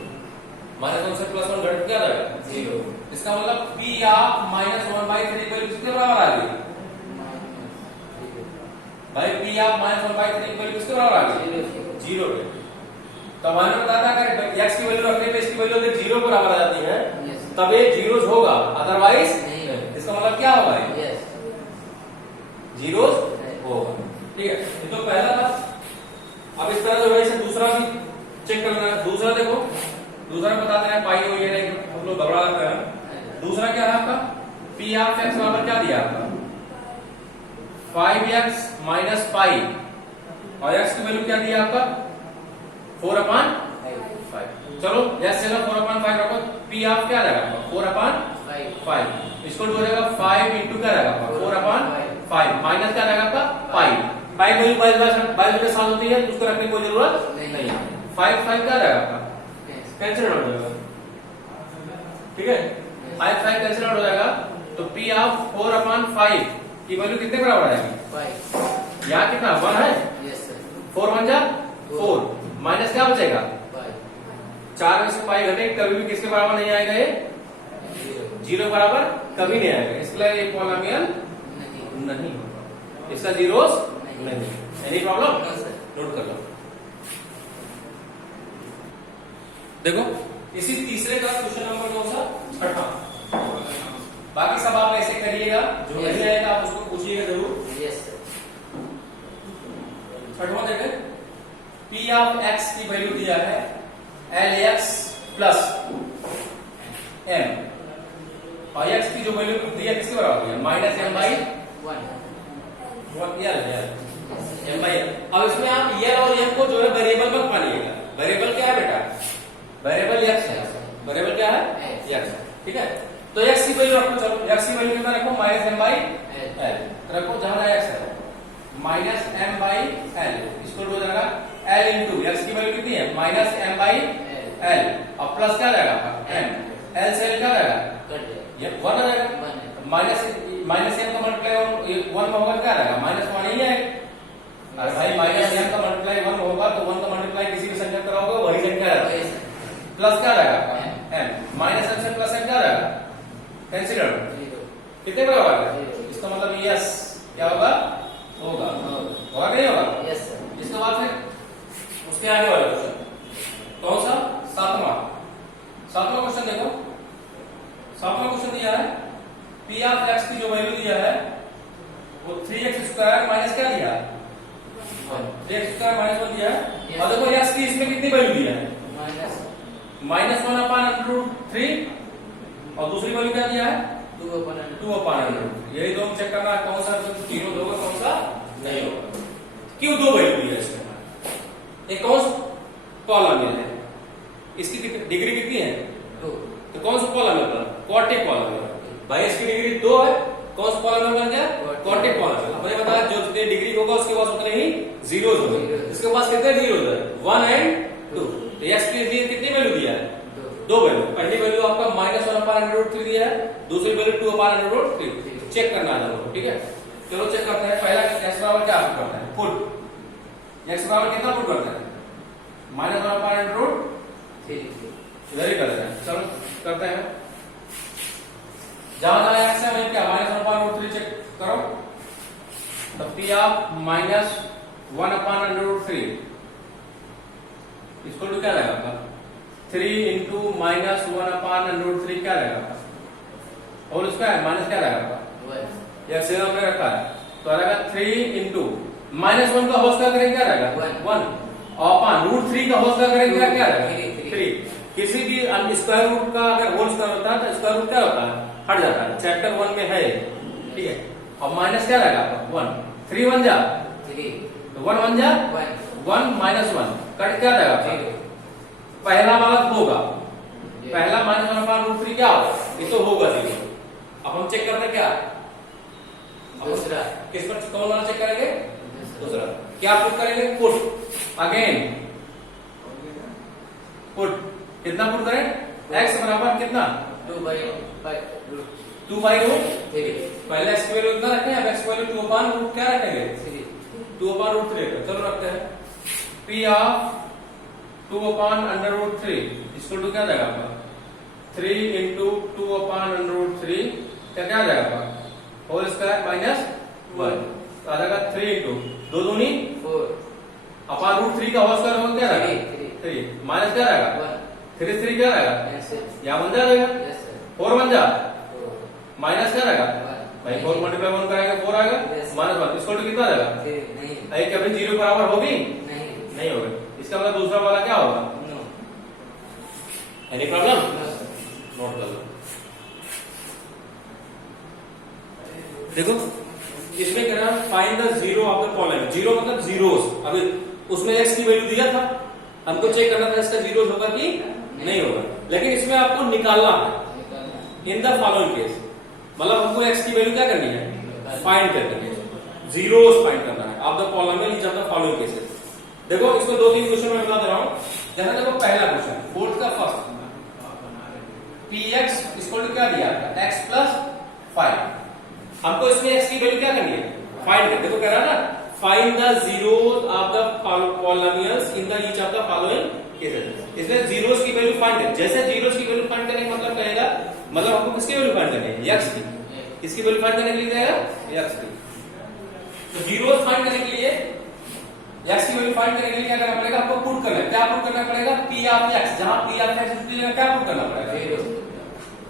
-1 से प्लस 1 घट क्या रहेगा 0। इसका मतलब p ऑफ -1/3 वैल्यू किसके बराबर आ गई भाई, p ऑफ -1/3 वैल्यू किसके बराबर आ गई 0 के। तो मैंने बताया था कि x की वैल्यू रखने पे इसकी वैल्यू अगर 0 के बराबर आ जाती है तब ये जीरोस होगा, अदरवाइज नहीं। इसका मतलब क्या होगा Yes. जीरोस होगा, ठीक है। ये तो पहला था। अब इस तरह जो है इसे दूसरा भी चेक करना है। दूसरा देखो, दूसरा बताते हैं पाई हो या नहीं, हम लोग घबरा जाते हैं। दूसरा क्या है आपका p ऑफ x बराबर क्या दिया आपका 5x माइनस पाई और x की वैल्यू क्या दिया आपका 4/5। चलो यस चलो 4/5 रखो, p ऑफ क्या रहेगा 4/5, इसको हो जाएगा 5 इंटू क्या रहेगा 4/5 माइनस क्या रहेगा आपका पाई। पाई वैल्यू बाई के साथ होती है, उसको रखने की कोई जरूरत नहीं है। 5 क्या रहेगा आपका कैंसिल आउट हो जाएगा, ठीक है। 5 कैंसिल आउट हो जाएगा, तो p ऑफ 4/5 की वैल्यू कितने बराबर आएगी यहाँ कितना 1 है, 4 1 जा 4 माइनस क्या बचेगा 4 में से पाई घटे कभी भी किसके बराबर नहीं आएगा, ये 0 बराबर कभी नहीं आएगा, इसलिए ये पॉलिनोमियल नहीं होगा, इसका जीरोस नहीं। Any problem? No sir. Note कर लो। देखो इसी तीसरे का क्वेश्चन नंबर कौन सा? छठा। बाकी सब आप ऐसे करिएगा, जो Yes. नहीं आएगा आप उसको पूछिएगा जरूर। Yes sir. छठवां देखें, P ऑफ x की वैल्यू दिया है Lx प्लस m, और x की जो वैल्यू दिया किसके बराबर है? Minus m by one. M by. अब इसमें आप यल और एम को जो है वेरिएबल मत मानिएगा। वेरिएबल क्या है बेटा? वेरिएबल x है। वेरिएबल क्या है? x। ठीक है, तो x की वैल्यू रखो। चलो x की वैल्यू कितना रखो? माइनस एम बाई एल रखो, जहां x है माइनस एम बाई एल। इसको हो जाएगा एल इंटू x की वैल्यू कितनी है? माइनस एम बाई एल, और प्लस क्या रहेगा? एम। एल से एल क्या रहेगा? कट गया। ये 1 आ जाएगा। माइनस एम का मल्टीप्लाई 1 में होगा, क्या रहेगा? माइनस 1 ही है। अरे भाई माइनस एम का मल्टीप्लाई 1 होगा तो 1 का मल्टीप्लाई किसी भी संख्या कराओगे वही संख्या रहेगा। प्लस क्या रहेगा? एम। माइनस एम से प्लस एम क्या रहेगा? कैंसिल कर दो। कितने बराबर है? इसका मतलब यस क्या होगा? होगा। होगा नहीं होगा? Yes sir. इसके बाद फिर उसके आगे वाला क्वेश्चन कौन सा? सातवां क्वेश्चन देखो। सातवां क्वेश्चन दिया है P ऑफ x की जो वैल्यू दिया है वो 3x स्क्वायर माइनस क्या दिया है? 3x स्क्वायर माइनस 1 दिया है। और देखो x की इसमें कितनी वैल्यू दिया है? माइनस 1 अपॉन रूट 3, और दूसरी वैल्यू क्या दिया है? 2 अपॉन रूट। यही दोनों चेक करना है कौन सा तीनों दोगे, कौन सा नहीं होगा। क्यों दो वैल्यू दी है इसमें? एक कौन सा पॉलिनोमियल है, इसकी डिग्री कितनी है? 2। तो कौन सा पॉलिनोमियल बना? Quadratic polynomial. भाई इसकी डिग्री 2 है, कौन सा पॉलिनोमियल बन गया? Quadratic polynomial. हमने बताया जो जितनी डिग्री होगा उसके पास उतने ही जीरोस होंगे। इसके पास कितने जीरोस है? 1 एंड 2। तो x के लिए कितनी वैल्यू दिया है? 2 वैल्यू। पहली वैल्यू आपका माइनस 1 अपॉन रूट 3 दिया है, दूसरी वैल्यू 2 अपॉन रूट 3। चेक करना है दोनों, ठीक है। चलो चेक करते हैं। पहला x बराबर क्या पुट करते हैं? पुट x बराबर कितना पुट करते हैं? Minus 1 upon root 3। इधर ही करते हैं। चलो करते हैं। जहां जहां x है वहीं क्या माइनस 1 अपॉन रूट 3 चेक करो। तो p of minus 1 upon root 3 इसको तो क्या रहेगा आपका? 3 इंटू माइनस 1 अपॉन रूट 3 क्या रहेगा आपका? और उसका माइनस क्या रहेगा आपका? यह से हमने रखा है तो रहेगा 3 इंटू माइनस 1 का होल स्क्वायर करेंगे क्या रहेगा? 1 अपॉन रूट 3 का होल स्क्वायर करेंगे क्या रहेगा? 3। किसी भी स्क्वायर रूट का अगर होल स्क्वायर होता है तो स्क्वायर रूट क्या होता है? हट जाता है। चैप्टर 1 में है, ठीक है। और माइनस क्या रहेगा आपका? 1। 3 1 जा 3, तो 1 1 जा 1 माइनस 1 कट क्या रहेगा? पहला वाला होगा, पहला माइनस 1 अपॉन रूट 3 क्या होगा? ये तो होगा 0। अब हम चेक करते हैं क्या? दूसरा किस पर कौन वाला चेक करेंगे? दूसरा। क्या पुट करेंगे? Put again put. कितना पुट करें? x बराबर कितना? 2 बाई रूट 3। पहले x की वैल्यू कितना रखें? अब x की वैल्यू 2 अपॉन रूट क्या रखेंगे? 2 अपॉन रूट 3। चलो रखते हैं। p of 2 upon under root 3 इसको क्या जाएगा आपका? 3 इंटू 2 अपॉन अंडर रूट 3 क्या क्या जाएगा आपका? होल स्क्वायर माइनस 1 आ जाएगा 3 इंटू 2 दूनी 4 अपॉन रूट 3 का होल स्क्वायर होगा क्या रहेगा? 3 माइनस क्या रहेगा? 3 3 क्या रहेगा? या 1 जा रहेगा। 4 1 जा माइनस क्या रहेगा? भाई 4 मल्टीप्लाई 1 कराएंगे 4 आएगा माइनस 1। इसको कितना रहेगा? नहीं कभी 0 बराबर होगी? नहीं होगा। इसका मतलब दूसरा वाला क्या होगा? Any problem? नोट कर लो। देखो इसमें कह रहा है find the zero of the polynomial. Zero मतलब जीरोस। अभी उसमें x की वैल्यू दिया था, हमको चेक करना था इसका जीरोस होगा कि नहीं होगा, लेकिन इसमें आपको निकालना है इन द फॉलोइंग केस। मतलब हमको x की वैल्यू क्या करनी है? फाइंड करनी है, जीरोस फाइंड करना है of the polynomial in the following cases. देखो इसको 2-3 क्वेश्चन में बता दे रहा हूं। जैसे देखो पहला क्वेश्चन फोर्थ का फर्स्ट, px इसको क्या दिया? x plus 5। हमको इसमें x की वैल्यू क्या करनी है? फाइंड कर। देखो कह रहा है ना find the zeros of the polynomials in the each of the following cases. इसमें जीरोस की वैल्यू फाइंड कर। जैसे जीरोस की वैल्यू फाइंड करने का मतलब कहेगा, मतलब हमको किसकी वैल्यू फाइंड करनी है? x की। इसकी वैल्यू फाइंड करने के लिए जाएगा x की। तो जीरोस फाइंड करने के लिए एक्स की वैल्यू फाइंड करने के लिए क्या करना पड़ेगा? आपको पुट करना है। क्या पुट करना पड़ेगा? पी ऑफ एक्स, जहां पी ऑफ एक्स क्या पुट करना पड़ेगा? जीरो।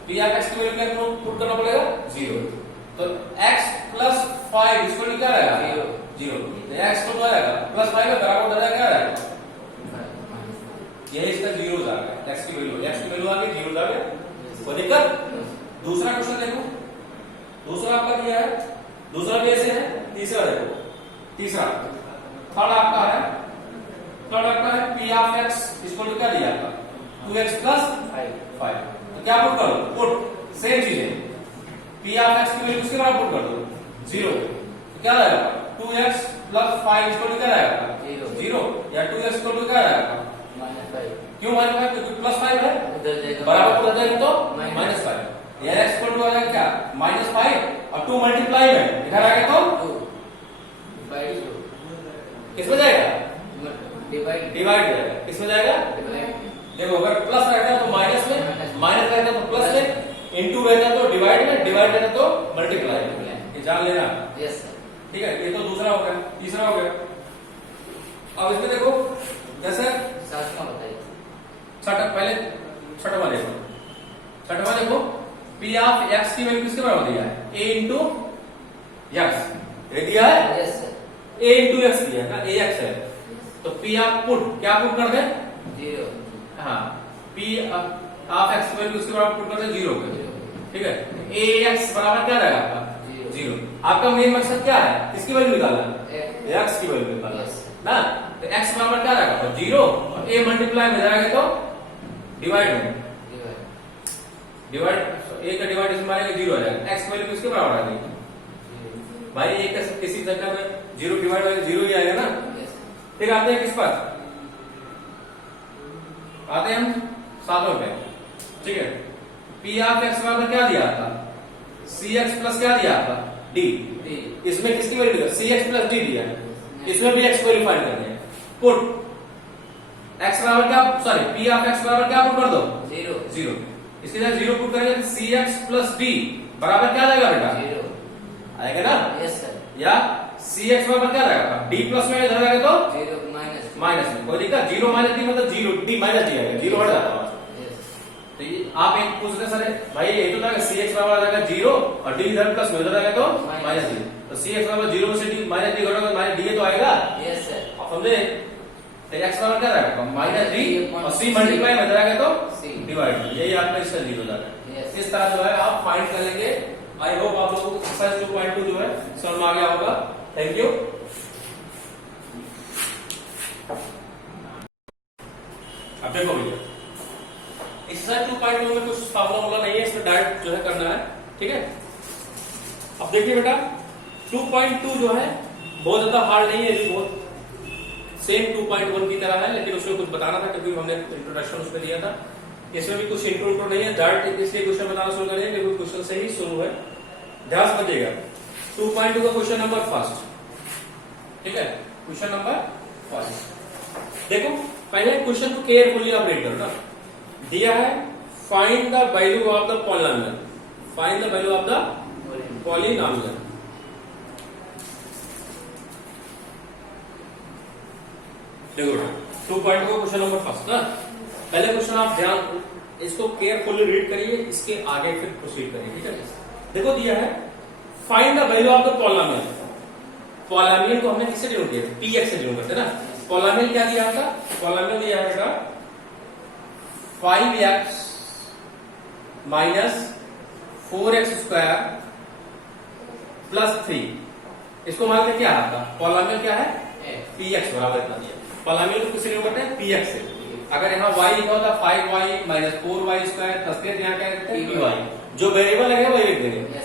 पी ऑफ एक्स की वैल्यू क्या पुट करना पड़ेगा? 0। तो x प्लस 5 इसको क्या रहेगा? 0। तो x को क्या रहेगा? प्लस 5 का बराबर हो जाएगा, क्या रहेगा? ये इसका 0 आ गया। x की वैल्यू आ गई, 0 आ गया। कोई दिक्कत? दूसरा क्वेश्चन देखो, दूसरा आपका दिया है, दूसरा भी ऐसे है। तीसरा देखो, तीसरा थर्ड आपका है पी ऑफ एक्स इसको क्या दिया आपका? 2x plus 5। तो क्या पुट करो? पुट सेम चीज है, पी ऑफ एक्स की वैल्यू उसके बराबर पुट कर दो 0। तो क्या रहेगा? 2x प्लस 5 इसको क्या रहेगा? 0। या 2x को क्या रहेगा? -5। क्यों -5? क्योंकि प्लस 5 है, उधर जाएगा बराबर उधर जाएगा तो -5। या x इक्वल टू आ जाएगा क्या? -5 और 2 मल्टीप्लाई में इधर आ गया तो 2 डिवाइड किसमें जाएगा? डिवाइड डिवाइड जाएगा। किसमें जाएगा? देखो अगर प्लस रहता है तो माइनस में, माइनस रहता है तो प्लस में, इनटू रहता है तो डिवाइड में, डिवाइड रहता है तो मल्टीप्लाई में। ये जान लेना। Yes sir. ठीक है, ये तो दूसरा हो गया। तीसरा हो गया। अब इसमें देखो जैसे सातवां बताइए। पहले छठवां देखो, छठवां देखो पी ऑफ एक्स की वैल्यू किसके बराबर दिया है? a into x. ये दिया है yes sir. a into x दिया है ना, a x है। तो पी ऑफ पुट क्या पुट कर दे? 0। हाँ, पी ऑफ एक्स की वैल्यू उसके बराबर पुट कर दे 0 पे। ठीक है, a x बराबर क्या रहेगा आपका? 0। आपका मेन मकसद क्या है? किसकी वैल्यू निकालना? x की वैल्यू निकालना ना। तो x बराबर क्या रहेगा? 0 और a मल्टीप्लाई में जाएगा तो डिवाइड में, डिवाइड a का डिवाइड इसमें मारेगा 0 आ जाएगा। x की वैल्यू किसके बराबर आ जाएगी? भाई एक किसी संख्या में 0 डिवाइड होगा 0 ही आएगा ना। फिर आते हैं किस पर? आते हैं हम 7वें पे। ठीक है, पी ऑफ एक्स बराबर क्या दिया था? सी एक्स प्लस क्या दिया था? डी। इसमें किसकी वैल्यू दिया? सी एक्स प्लस डी दिया है। इसमें भी एक्स वैल्यू फाइंड करनी है। पुट एक्स बराबर क्या, सॉरी पी ऑफ एक्स बराबर क्या पुट कर दो? 0। इसके साथ 0 पुट करेंगे तो सी एक्स प्लस डी बराबर क्या आएगा बेटा? 0 आएगा ना। Yes sir. या सी एक्स बराबर क्या रहेगा? डी प्लस में इधर आएगा तो 0 माइनस माइनस में। कोई दिक्कत? 0 माइनस डी मतलब 0, डी माइनस डी आएगा, 0 हट जाता है। तो ये आप एक पूछ रहे सर भाई ये तो था सी एक्स बराबर आ जाएगा 0 और डी इधर प्लस में इधर आएगा तो माइनस डी। तो सी एक्स बराबर 0 से डी माइनस डी घटाओगे माइनस डी तो आएगा। Yes sir. आप समझे? तो एक्स बराबर क्या रहेगा? माइनस डी और सी मल्टीप्लाई में इधर आएगा तो सी डिवाइड। यही आपका इसका 0 जाता है। इस तरह जो है आप फाइंड कर लेंगे। आई होप आप लोगों को एक्सरसाइज 2.2 जो है समझ में आ गया होगा। Thank you. अब देखो भैया एक्सरसाइज 2.2 में कुछ फार्मूला नहीं है, इसमें डायरेक्ट जो है करना है। ठीक है, अब देखिए बेटा 2.2 जो है बहुत ज्यादा हार्ड नहीं है, बहुत सेम 2.1 की तरह है, लेकिन उसमें कुछ बताना था क्योंकि हमने इंट्रोडक्शन उसमें दिया था। इसमें भी कुछ इंट्रो नहीं है, डायरेक्ट इसलिए क्वेश्चन बताना शुरू करेंगे क्योंकि क्वेश्चन से ही शुरू है। ध्यान से बचेगा। 2.2 का क्वेश्चन नंबर फर्स्ट। ठीक है, क्वेश्चन नंबर फर्स्ट देखो, पहले क्वेश्चन को केयरफुली आप रीड करो ना। दिया है find the value of the polynomial, find the value of the polynomial. देखो 2.2 क्वेश्चन नंबर फर्स्ट ना, पहले क्वेश्चन आप ध्यान इसको केयरफुली रीड करिए, इसके आगे फिर प्रोसीड करिए। ठीक है, देखो दिया है find the value of the polynomial. Polynomial को हमने किससे डिनोट किया? पी एक्स से डिनोट करते हैं ना। पॉलिनॉमियल क्या दिया था? पॉलिनॉमियल दिया है बेटा 5x minus 4x square plus 3। इसको मान के क्या आता? पॉलिनॉमियल क्या है? पी एक्स बराबर इतना दिया। पॉलिनॉमियल को किससे डिनोट करते हैं? पी एक्स से। अगर यहाँ y लिखा होता 5y minus 4y square plus 3, यहाँ क्या कहते हैं? P Y. जो वेरिएबल लगेगा वही लिख देंगे।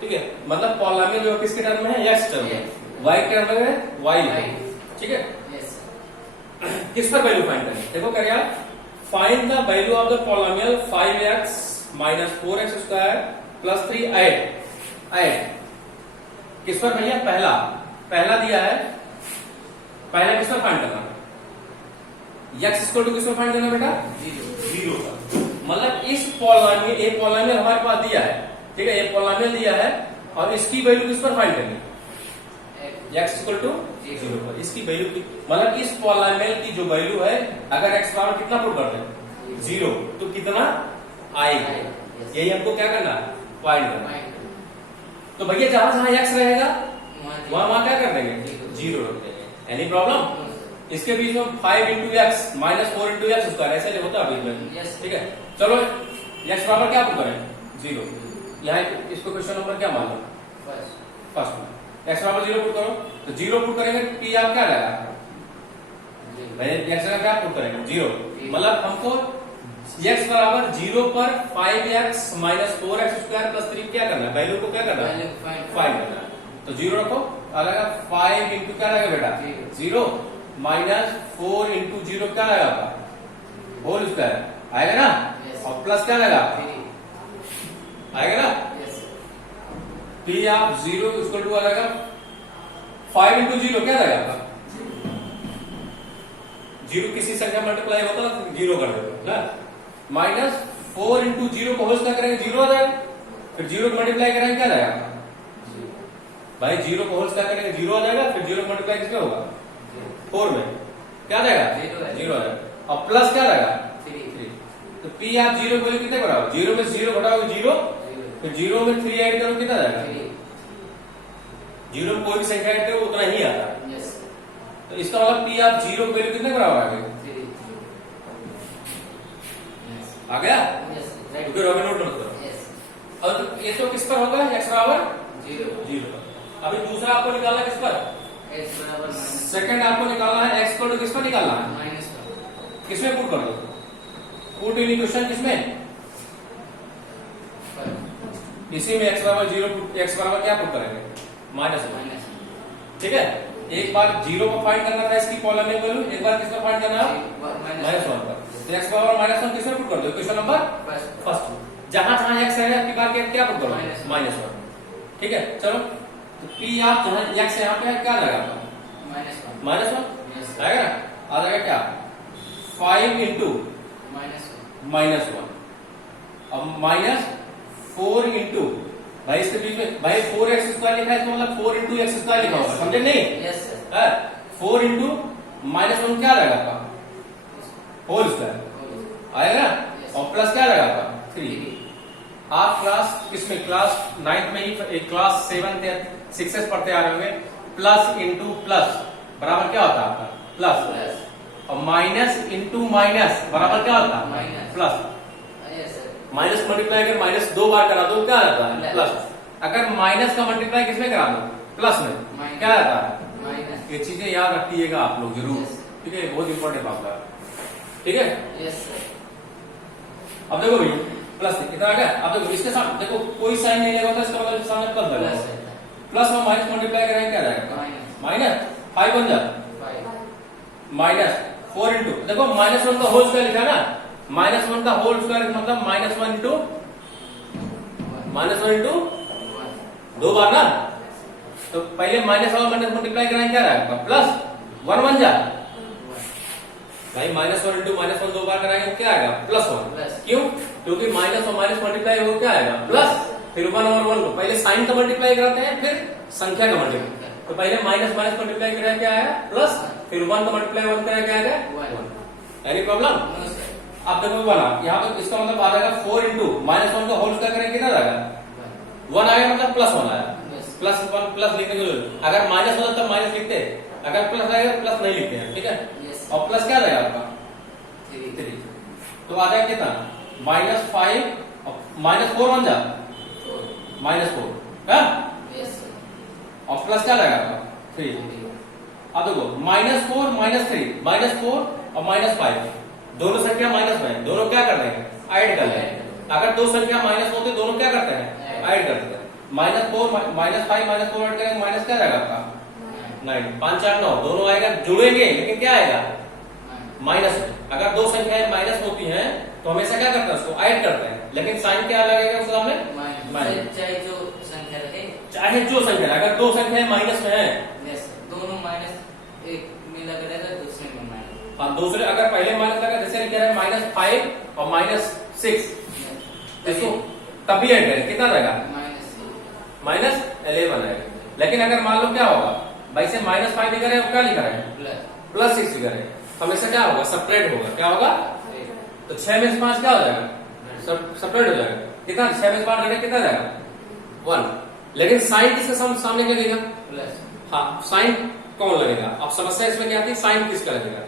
ठीक है, मतलब पॉलिनॉमियल जो किसके टर्म में है? एक्स टर्म में। y के टर्म में y। ठीक है, किस पर वैल्यू फाइंड करेंगे? देखो क्या, find the value of the polynomial 5x minus 4x square plus 3 add किस पर भैया? पहला दिया है, पहला किस पर फाइंड करना? x इक्वल टू किस पर फाइंड करना बेटा? 0 पर। मतलब इस पॉलिनॉमियल, एक पॉलिनॉमियल हमारे पास दिया है। ठीक है, एक पॉलिनॉमियल दिया है और इसकी वैल्यू किस पर फाइंड करनी? x इक्वल टू 0 पर इसकी वैल्यू की मतलब इस पॉलिनोमियल की जो वैल्यू है अगर x बराबर कितना पुट करते हैं 0 तो कितना आएगा, यही हमको क्या करना है फाइंड करना है। तो भैया जहां जहां x रहेगा वहां वहां क्या कर देंगे 0 रख देंगे। Any problem? इसके बीच में 5 into x minus 4 into x square ऐसे नहीं होता बीच में, ठीक है। चलो x बराबर क्या पुट करें 0, यहाँ इसको क्वेश्चन नंबर क्या मान लो फर्स्ट में x बराबर 0 पुट करो, तो 0 पुट करेंगे p आप क्या लगा x का क्या पुट करेंगे 0, मतलब हमको x बराबर 0 पर 5x minus 4x square plus 3 क्या करना है, वैल्यू को क्या करना है फाइंड करना है। तो 0 रखो, आएगा 5 इंटू क्या लगेगा बेटा 0 माइनस 4 इंटू 0 क्या लगेगा होल स्क्वायर आएगा ना, और प्लस क्या लगेगा आएगा ना, p आप 0 इक्वल टू आ जाएगा 5 इंटू 0 क्या रहेगा 0 किसी संख्या मल्टीप्लाई होता है 0 कर देते ना, माइनस 4 इंटू 0 को होल स्क्वायर करेंगे 0 आ जाएगा, फिर 0 को मल्टीप्लाई करेंगे क्या रहेगा भाई 0 को होल स्क्वायर करेंगे 0 आ जाएगा, फिर 0 को मल्टीप्लाई किसमें होगा 4 में क्या आ जाएगा 0 आ जाएगा, और प्लस क्या रहेगा 3। तो p आप 0 को कितने बढ़ाओ 0 में 0 घटाओगे 0, फिर 0 में 3 ऐड करो कितना जाएगा 0 में कोई भी संख्या ऐड करो उतना ही आता है। तो इसका मतलब p आप 0 को वैल्यू कितने बराबर आ गए आ गया, क्योंकि रोगे नोट करो। और तो ये तो किस पर होगा x बराबर 0 पर। अभी दूसरा आपको निकालना है किस पर x बराबर सेकंड आपको निकालना है x को किस पर निकालना है माइनस किसमें पुट कर दो, पुट इन इक्वेशन किसमें इसी में x बराबर 0 x बराबर क्या पुट करेंगे माइनस, ठीक है। एक बार 0 को फाइंड करना था इसकी पॉलिनोमियल वैल्यू, एक बार किसका फाइंड करना है माइनस 1 पर। तो x बराबर माइनस 1 किसमें पुट कर दो इक्वेशन नंबर फर्स्ट, जहां जहां x है आपकी बात क्या पुट करो माइनस 1, ठीक है। चलो तो p आप जहां x यहाँ पे क्या लगाएगा माइनस 1 आएगा ना, आ जाएगा क्या 5 इंटू माइनस 1 अब माइनस 4 इंटू भाई इसके बीच में भाई 4x स्क्वायर लिखा है इसका मतलब 4 इंटू एक्स स्क्वायर लिखा होगा, समझे नहीं 4 इंटू माइनस 1 क्या रहेगा आपका होल स्क्वायर आएगा, और प्लस क्या रहेगा आपका 3। आप क्लास किसमें क्लास 9th में ही क्लास 7th या 6th पढ़ते आ रहे होंगे, प्लस इंटू प्लस बराबर क्या होता है आपका प्लस, और माइनस इंटू माइनस बराबर क्या होता है प्लस, माइनस मल्टीप्लाई अगर माइनस 2 बार करा दो क्या आता है प्लस, अगर माइनस का मल्टीप्लाई किसमें करा दो प्लस में क्या आता है, ये चीजें याद रखिएगा आप लोग जरूर, ठीक है, बहुत इंपॉर्टेंट बात है, ठीक है। अब देखो भाई प्लस कितना आ गया, अब देखो इसके साथ देखो कोई साइन नहीं लगा होता इसका मतलब सामने प्लस लगा, प्लस और माइनस मल्टीप्लाई करेंगे क्या जाएगा माइनस 5 बन जाए माइनस 4 इंटू देखो माइनस 1 का होल स्क्वायर लिखा ना, माइनस 1 का होल स्क्वायर मतलब माइनस 1 इंटू 2 बार ना, तो पहले माइनस और माइनस मल्टीप्लाई कराएंगे क्या रहेगा प्लस 1 बन जा भाई, माइनस 1 इंटू माइनस 1 2 बार कराएंगे क्या आएगा प्लस 1, क्यों क्योंकि माइनस और माइनस मल्टीप्लाई हो क्या आएगा प्लस, फिर 1 और 1 को पहले साइन का मल्टीप्लाई कराते हैं फिर संख्या का मल्टीप्लाई, तो पहले माइनस माइनस मल्टीप्लाई कराया क्या आया प्लस, फिर 1 का मल्टीप्लाई 1 कराया क्या आएगा 1। Any problem? अब देखो बना यहाँ पे इसका मतलब आ जाएगा 4 इंटू माइनस 1 का होल स्क्वायर करेंगे कितना जाएगा 1 आएगा मतलब प्लस 1 आया, प्लस 1 प्लस लिखने की जरूरत, अगर माइनस होता तब माइनस लिखते हैं, अगर प्लस आएगा प्लस नहीं लिखते हैं, ठीक है। और प्लस क्या रहेगा आपका 3, तो आ जाएगा कितना -5 माइनस 4 बन जा -4 और प्लस क्या रहेगा आपका 3। अब देखो -4 -3 -4 और -5 दोनों संख्या माइनस में, दोनों क्या कर रहे हैं ऐड कर रहे हैं, अगर दो संख्या माइनस होते दोनों क्या करते हैं ऐड करते हैं, -4 -5 -4 ऐड करेंगे माइनस क्या रहेगा आपका 9, 5 4 9 दोनों आएगा जुड़ेंगे लेकिन क्या आएगा माइनस, अगर दो संख्याएं माइनस होती हैं तो हमेशा क्या करते हैं उसको ऐड करते हैं, लेकिन साइन क्या लगेगा उसके सामने माइनस, चाहे जो संख्या अगर दो संख्याएं माइनस में है दोनों माइनस एक में लग रहेगा दूसरे में माइनस, हाँ दूसरे अगर पहले माइनस लगा जैसे लिखा है -5 और -6 इसको तब भी ऐड करें कितना रहेगा -11 आएगा, लेकिन अगर मान लो क्या होगा भाई से -5 लिखा है, वो क्या लिखा है? प्लस +6 लिखा है। हमेशा क्या होगा? सेपरेट होगा। क्या होगा? तो 6 में से 5 क्या हो जाएगा? सेपरेट हो जाएगा। कितना? 6 में से 5 घटे कितना जाएगा? 1। लेकिन साइन किसके सामने क्या लगेगा? प्लस। हाँ, साइन कौन लगेगा? अब समस्या इसमें क्या आती है? साइन किसका लगेगा?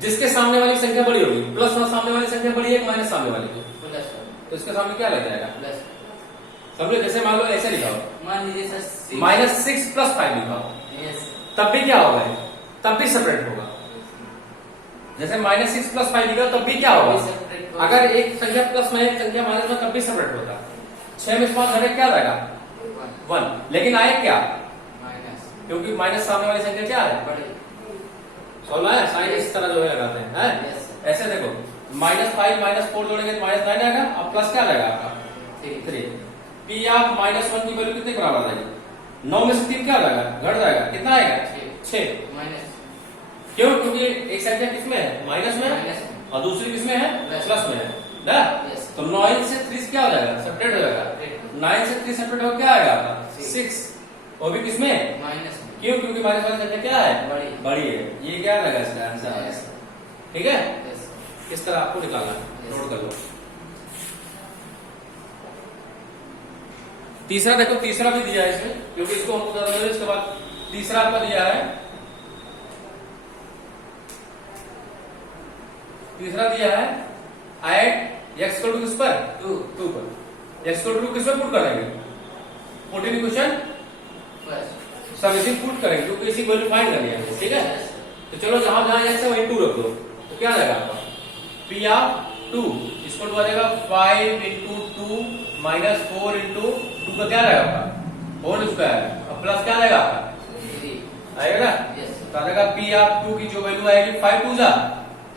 जिसके सामने वाली संख्या बड़ी होगी। प्लस और सामने वाली संख्या बड़ी है, माइनस सामने वाली की, प्लस। तो इसके सामने क्या लग जाएगा? प्लस। समझो, जैसे मान लो ऐसे लिखा हो, मान लीजिए सर -6 + 5 लिखा हो, यस। तब भी क्या होगा? तब भी सेपरेट होगा। जैसे -6 + 5 लिखा हो, तब भी क्या होगा? अगर एक संख्या प्लस में एक संख्या माइनस में, तब भी सेपरेट होगा। 6 में से 5 घटे क्या रहेगा? 1। लेकिन आए क्या? माइनस। क्योंकि माइनस सामने वाली संख्या क्या है? बड़ी। सोलह है। साइन इस तरह जो है लगाते हैं, हैं? यस। ऐसे देखो, -5 -4 जोड़ेंगे तो -9 आएगा। अब प्लस क्या रहेगा आपका? 3। पी आप -1 की वैल्यू कितने के बराबर आएगी? 9 में से 3 क्या हो जाएगा? घट जाएगा। कितना आएगा? 6। माइनस। क्यों? क्योंकि एक संख्या किसमें है? माइनस में, माइनस। और दूसरी किसमें है? प्लस। प्लस में है ना? यस। तो 9 से 3 क्या हो जाएगा? सेपरेट हो जाएगा। 9 से 3 सेपरेट हो क्या आएगा आपका? 6। वो भी किसमें? माइनस। क्यों? क्योंकि माइनस वाली संख्या क्या है? बड़ी। बड़ी है। ये क्या रहेगा इसका आंसर? यस। ठीक है? यस। इस तरह आपको निकालना है। Yes. नोट कर लो। तीसरा देखो, तीसरा भी दिया है इसमें, क्योंकि इसको हमको ज्यादा नॉलेज। इसके बाद तीसरा आपका दिया है, तीसरा दिया है ऐड x को किस पर? 2 पर। x को 2 किस पर पुट करेंगे? Put in question plus. सब इसी पुट करेंगे, क्योंकि इसी वैल्यू फाइंड करनी है। ठीक है? तो चलो, जहां जहां x है वहीं 2 रख दो, तो क्या रहेगा आपका? P ऑफ 2 इसको आ जाएगा 5 × 2 -4 × 2 का क्या रहेगा आपका? Whole square. अब प्लस क्या रहेगा आपका? आएगा ना? यस। तो आ जाएगा P ऑफ 2 की जो वैल्यू आएगी 5 2 जा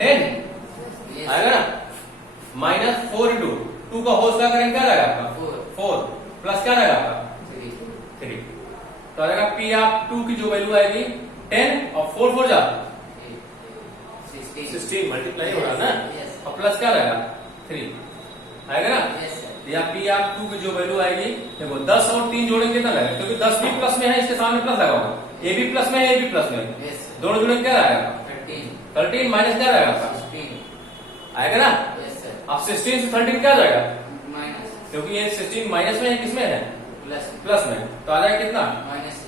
10 आएगा ना? -4 × 2 का होल स्क्वायर करेंगे, क्या रहेगा आपका? 4 प्लस क्या रहेगा आपका? 3। तो आ जाएगा P ऑफ 2 की जो वैल्यू आएगी 10 और 4 4 जा 16 मल्टीप्लाई हो रहा है ना? Yes. और प्लस क्या रहेगा? 3 आएगा ना? Yes sir. या P ऑफ 2 की जो वैल्यू आएगी, देखो 10 और 3 जोड़ेंगे कितना रहेगा? क्योंकि 10 भी प्लस में है, इसके सामने प्लस लगा होगा। ये भी प्लस में है, ये भी प्लस में है। यस। दोनों जोड़ेंगे क्या रहेगा? 13 माइनस क्या रहेगा आपका? 16। आएगा ना? Yes sir. अब 16 से 13 क्या जाएगा? माइनस। क्योंकि ये 16 माइनस में है, किसमें है? प्लस। प्लस में। तो आ जाएगा कितना? माइनस।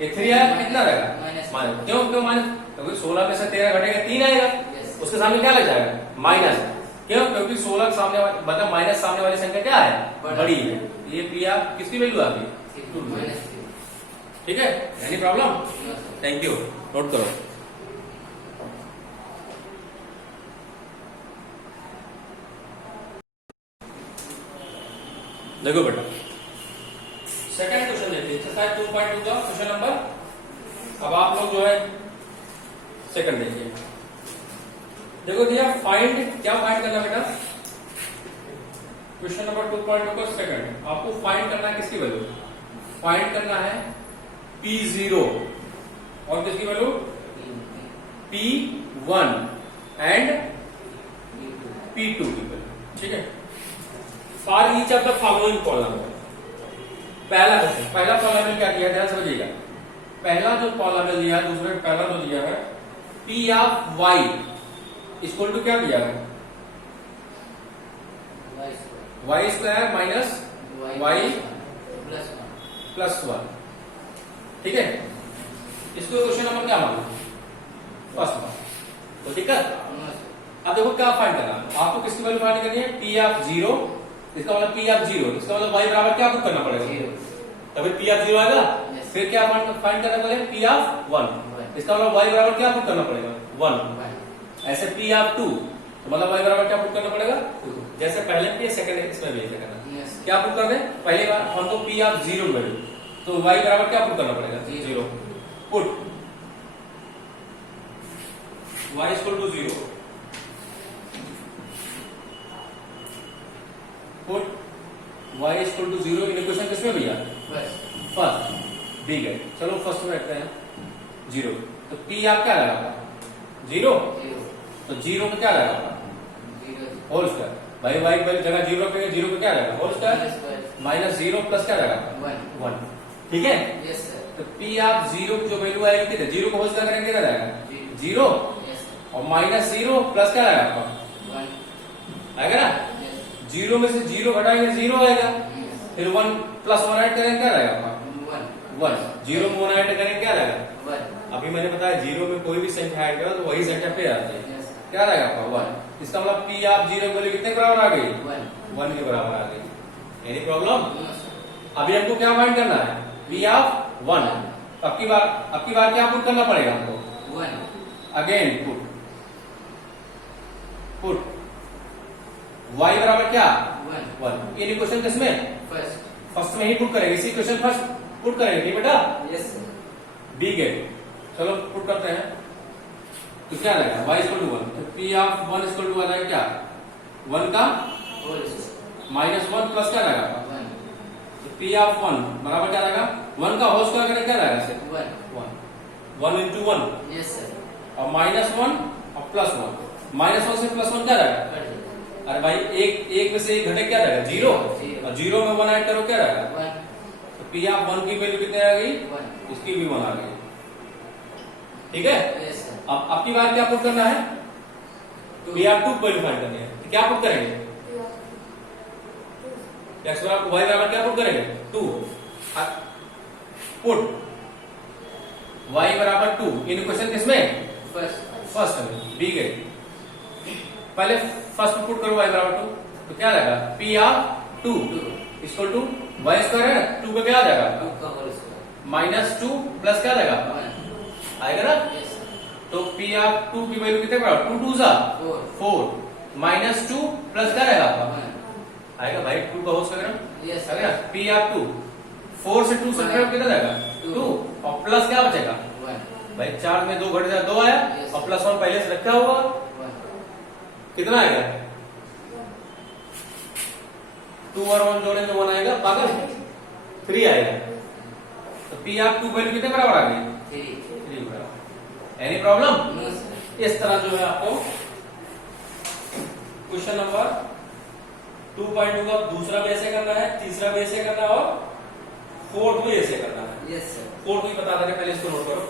ये 3 आया, कितना रहेगा? माइनस। क्यों क्यों माइनस? क्योंकि 16 में से 13 घटेगा 3 आएगा। यस। उसके सामने क्या लग जाएगा? माइनस। क्यों? क्योंकि 16 सामने मतलब माइनस सामने वाली संख्या क्या है? बड़ी है। ये P आप किसकी वैल्यू आती है? माइनस। ठीक है? Any problem? No sir. Thank you. Note करो। देखो बेटा, सेकंड क्वेश्चन देखिए, एक्सरसाइज 2.2 का क्वेश्चन नंबर। अब आप लोग जो है सेकंड देखिए। देखो दिया फाइंड, क्या फाइंड करना बेटा? क्वेश्चन नंबर 2.2 का सेकंड आपको फाइंड करना है किसकी वैल्यू? फाइंड करना है P0 और किसकी वैल्यू? P1 एंड P2 की वैल्यू। ठीक है? For each of the following column. पहला क्वेश्चन, पहला कॉलम क्या किया? ध्यान समझिएगा। पहला जो कॉलम दिया, दूसरे पहला जो दिया है P of Y equal to क्या दिया है? y square minus y plus 1। ठीक है? इसको क्वेश्चन नंबर क्या मालूम? First one. तो दिक्कत? अब देखो क्या फाइंड करना आपको, किसकी वैल्यू फाइंड करनी है? P ऑफ 0, इसका मतलब P ऑफ 0, इसका मतलब y बराबर क्या पुट करना पड़ेगा? तभी P ऑफ 0 आएगा। फिर क्या फाइंड करना पड़ेगा? P ऑफ 1, इसका मतलब y बराबर क्या पुट करना पड़ेगा? 1। ऐसे P ऑफ 2, तो मतलब y बराबर क्या पुट करना पड़ेगा? 2। जैसे पहले भी सेकंड इसमें भी ऐसे करना। क्या पुट कर दें? पहली बार हमको P ऑफ 0 वैल्यू, तो y बराबर क्या पुट करना पड़ेगा? 0। Put y equal to 0, put y equal to 0 in equation किसमें भैया? फर्स्ट। दी गई। चलो फर्स्ट में रखते हैं 0। तो P आप क्या लगाएगा? 0। तो 0 में क्या लगाएगा? Whole square. भाई y की जगह 0 रखेंगे, 0 पे क्या रहेगा? होल स्क्वायर माइनस 0 प्लस क्या रहेगा? 1। ठीक है? Yes sir. तो पी ऑफ जीरो की जो वैल्यू आएगी कितने, जीरो को होल स्क्वायर करेंगे कितना रहेगा, जीरो, और माइनस जीरो प्लस क्या आएगा आपका, आएगा ना, जीरो में से जीरो घटाएंगे जीरो आएगा, फिर वन प्लस वन ऐड करेंगे क्या रहेगा आपका, वन, जीरो में वन ऐड करेंगे क्या रहेगा, अभी मैंने बताया जीरो में कोई भी संख्या ऐड करो तो वही संख्या पे आती है, क्या रहेगा आपका वन। इसका मतलब पी ऑफ जीरो की वैल्यू कितने के बराबर आ गई, वन के बराबर आ गई। Any problem. अभी हमको क्या फाइंड करना है, पी ऑफ वन। अब की बार क्या पुट करना पड़ेगा हमको, वन, अगेन पुट y बराबर क्या, वन। इन इक्वेशन किसमें, फर्स्ट में ही पुट करेंगे, इसी क्वेश्चन फर्स्ट पुट करेंगे, ठीक बेटा, बी गेट। चलो पुट करते हैं, तो क्या लगेगा y इक्वल टू वन, तो p of one equal to one है क्या, वन का माइनस वन प्लस क्या लगेगा, तो पी ऑफ वन बराबर क्या रहेगा, वन का होल स्क्वायर करें क्या रहेगा, वन इंटू वन, और माइनस वन और प्लस वन, माइनस वन से प्लस वन क्या रहेगा, अरे भाई एक में से एक घटे क्या रहेगा, जीरो, और जीरो में वन ऐड करो क्या रहेगा, तो पी ऑफ वन की वैल्यू कितने आ गई, इसकी भी वन आ गई, ठीक है। अब आपकी बार क्या पुट करना है, p of two value find करनी है, तो क्या पुट करेंगे, एक्स बराबर वाई बराबर क्या पुट करेंगे, टू, पुट y बराबर टू इन क्वेश्चन किसमें, फर्स्ट में, बी गेट। पहले फर्स्ट में पुट करो y बराबर टू, तो क्या रहेगा, p of two equal to y square है, टू पे क्या आ जाएगा, माइनस टू प्लस क्या रहेगा, आएगा ना, तो पी ऑफ टू की वैल्यू कितने बराबर, टू टू जा फोर, माइनस टू प्लस क्या रहेगा आपका, आएगा भाई, टू का होल स्क्वायर आएगा, पी ऑफ टू, फोर से टू सब्ट्रैक्ट कितना जाएगा, टू, और प्लस क्या बचेगा, भाई चार में दो घट जाए दो आया, और प्लस वन पहले से रखा हुआ, कितना आएगा, टू और वन जोड़ेंगे वन आएगा, पागल, थ्री आएगा, तो पी ऑफ टू वैल्यू कितने बराबर आ गई, थ्री बराबर। Any problem. इस तरह जो है आपको क्वेश्चन नंबर 2.2 का दूसरा भी ऐसे करना है, तीसरा भी ऐसे करना है, और फोर्थ भी ऐसे करना है। Yes sir. फोर्थ भी बता देंगे, पहले इसको नोट करो,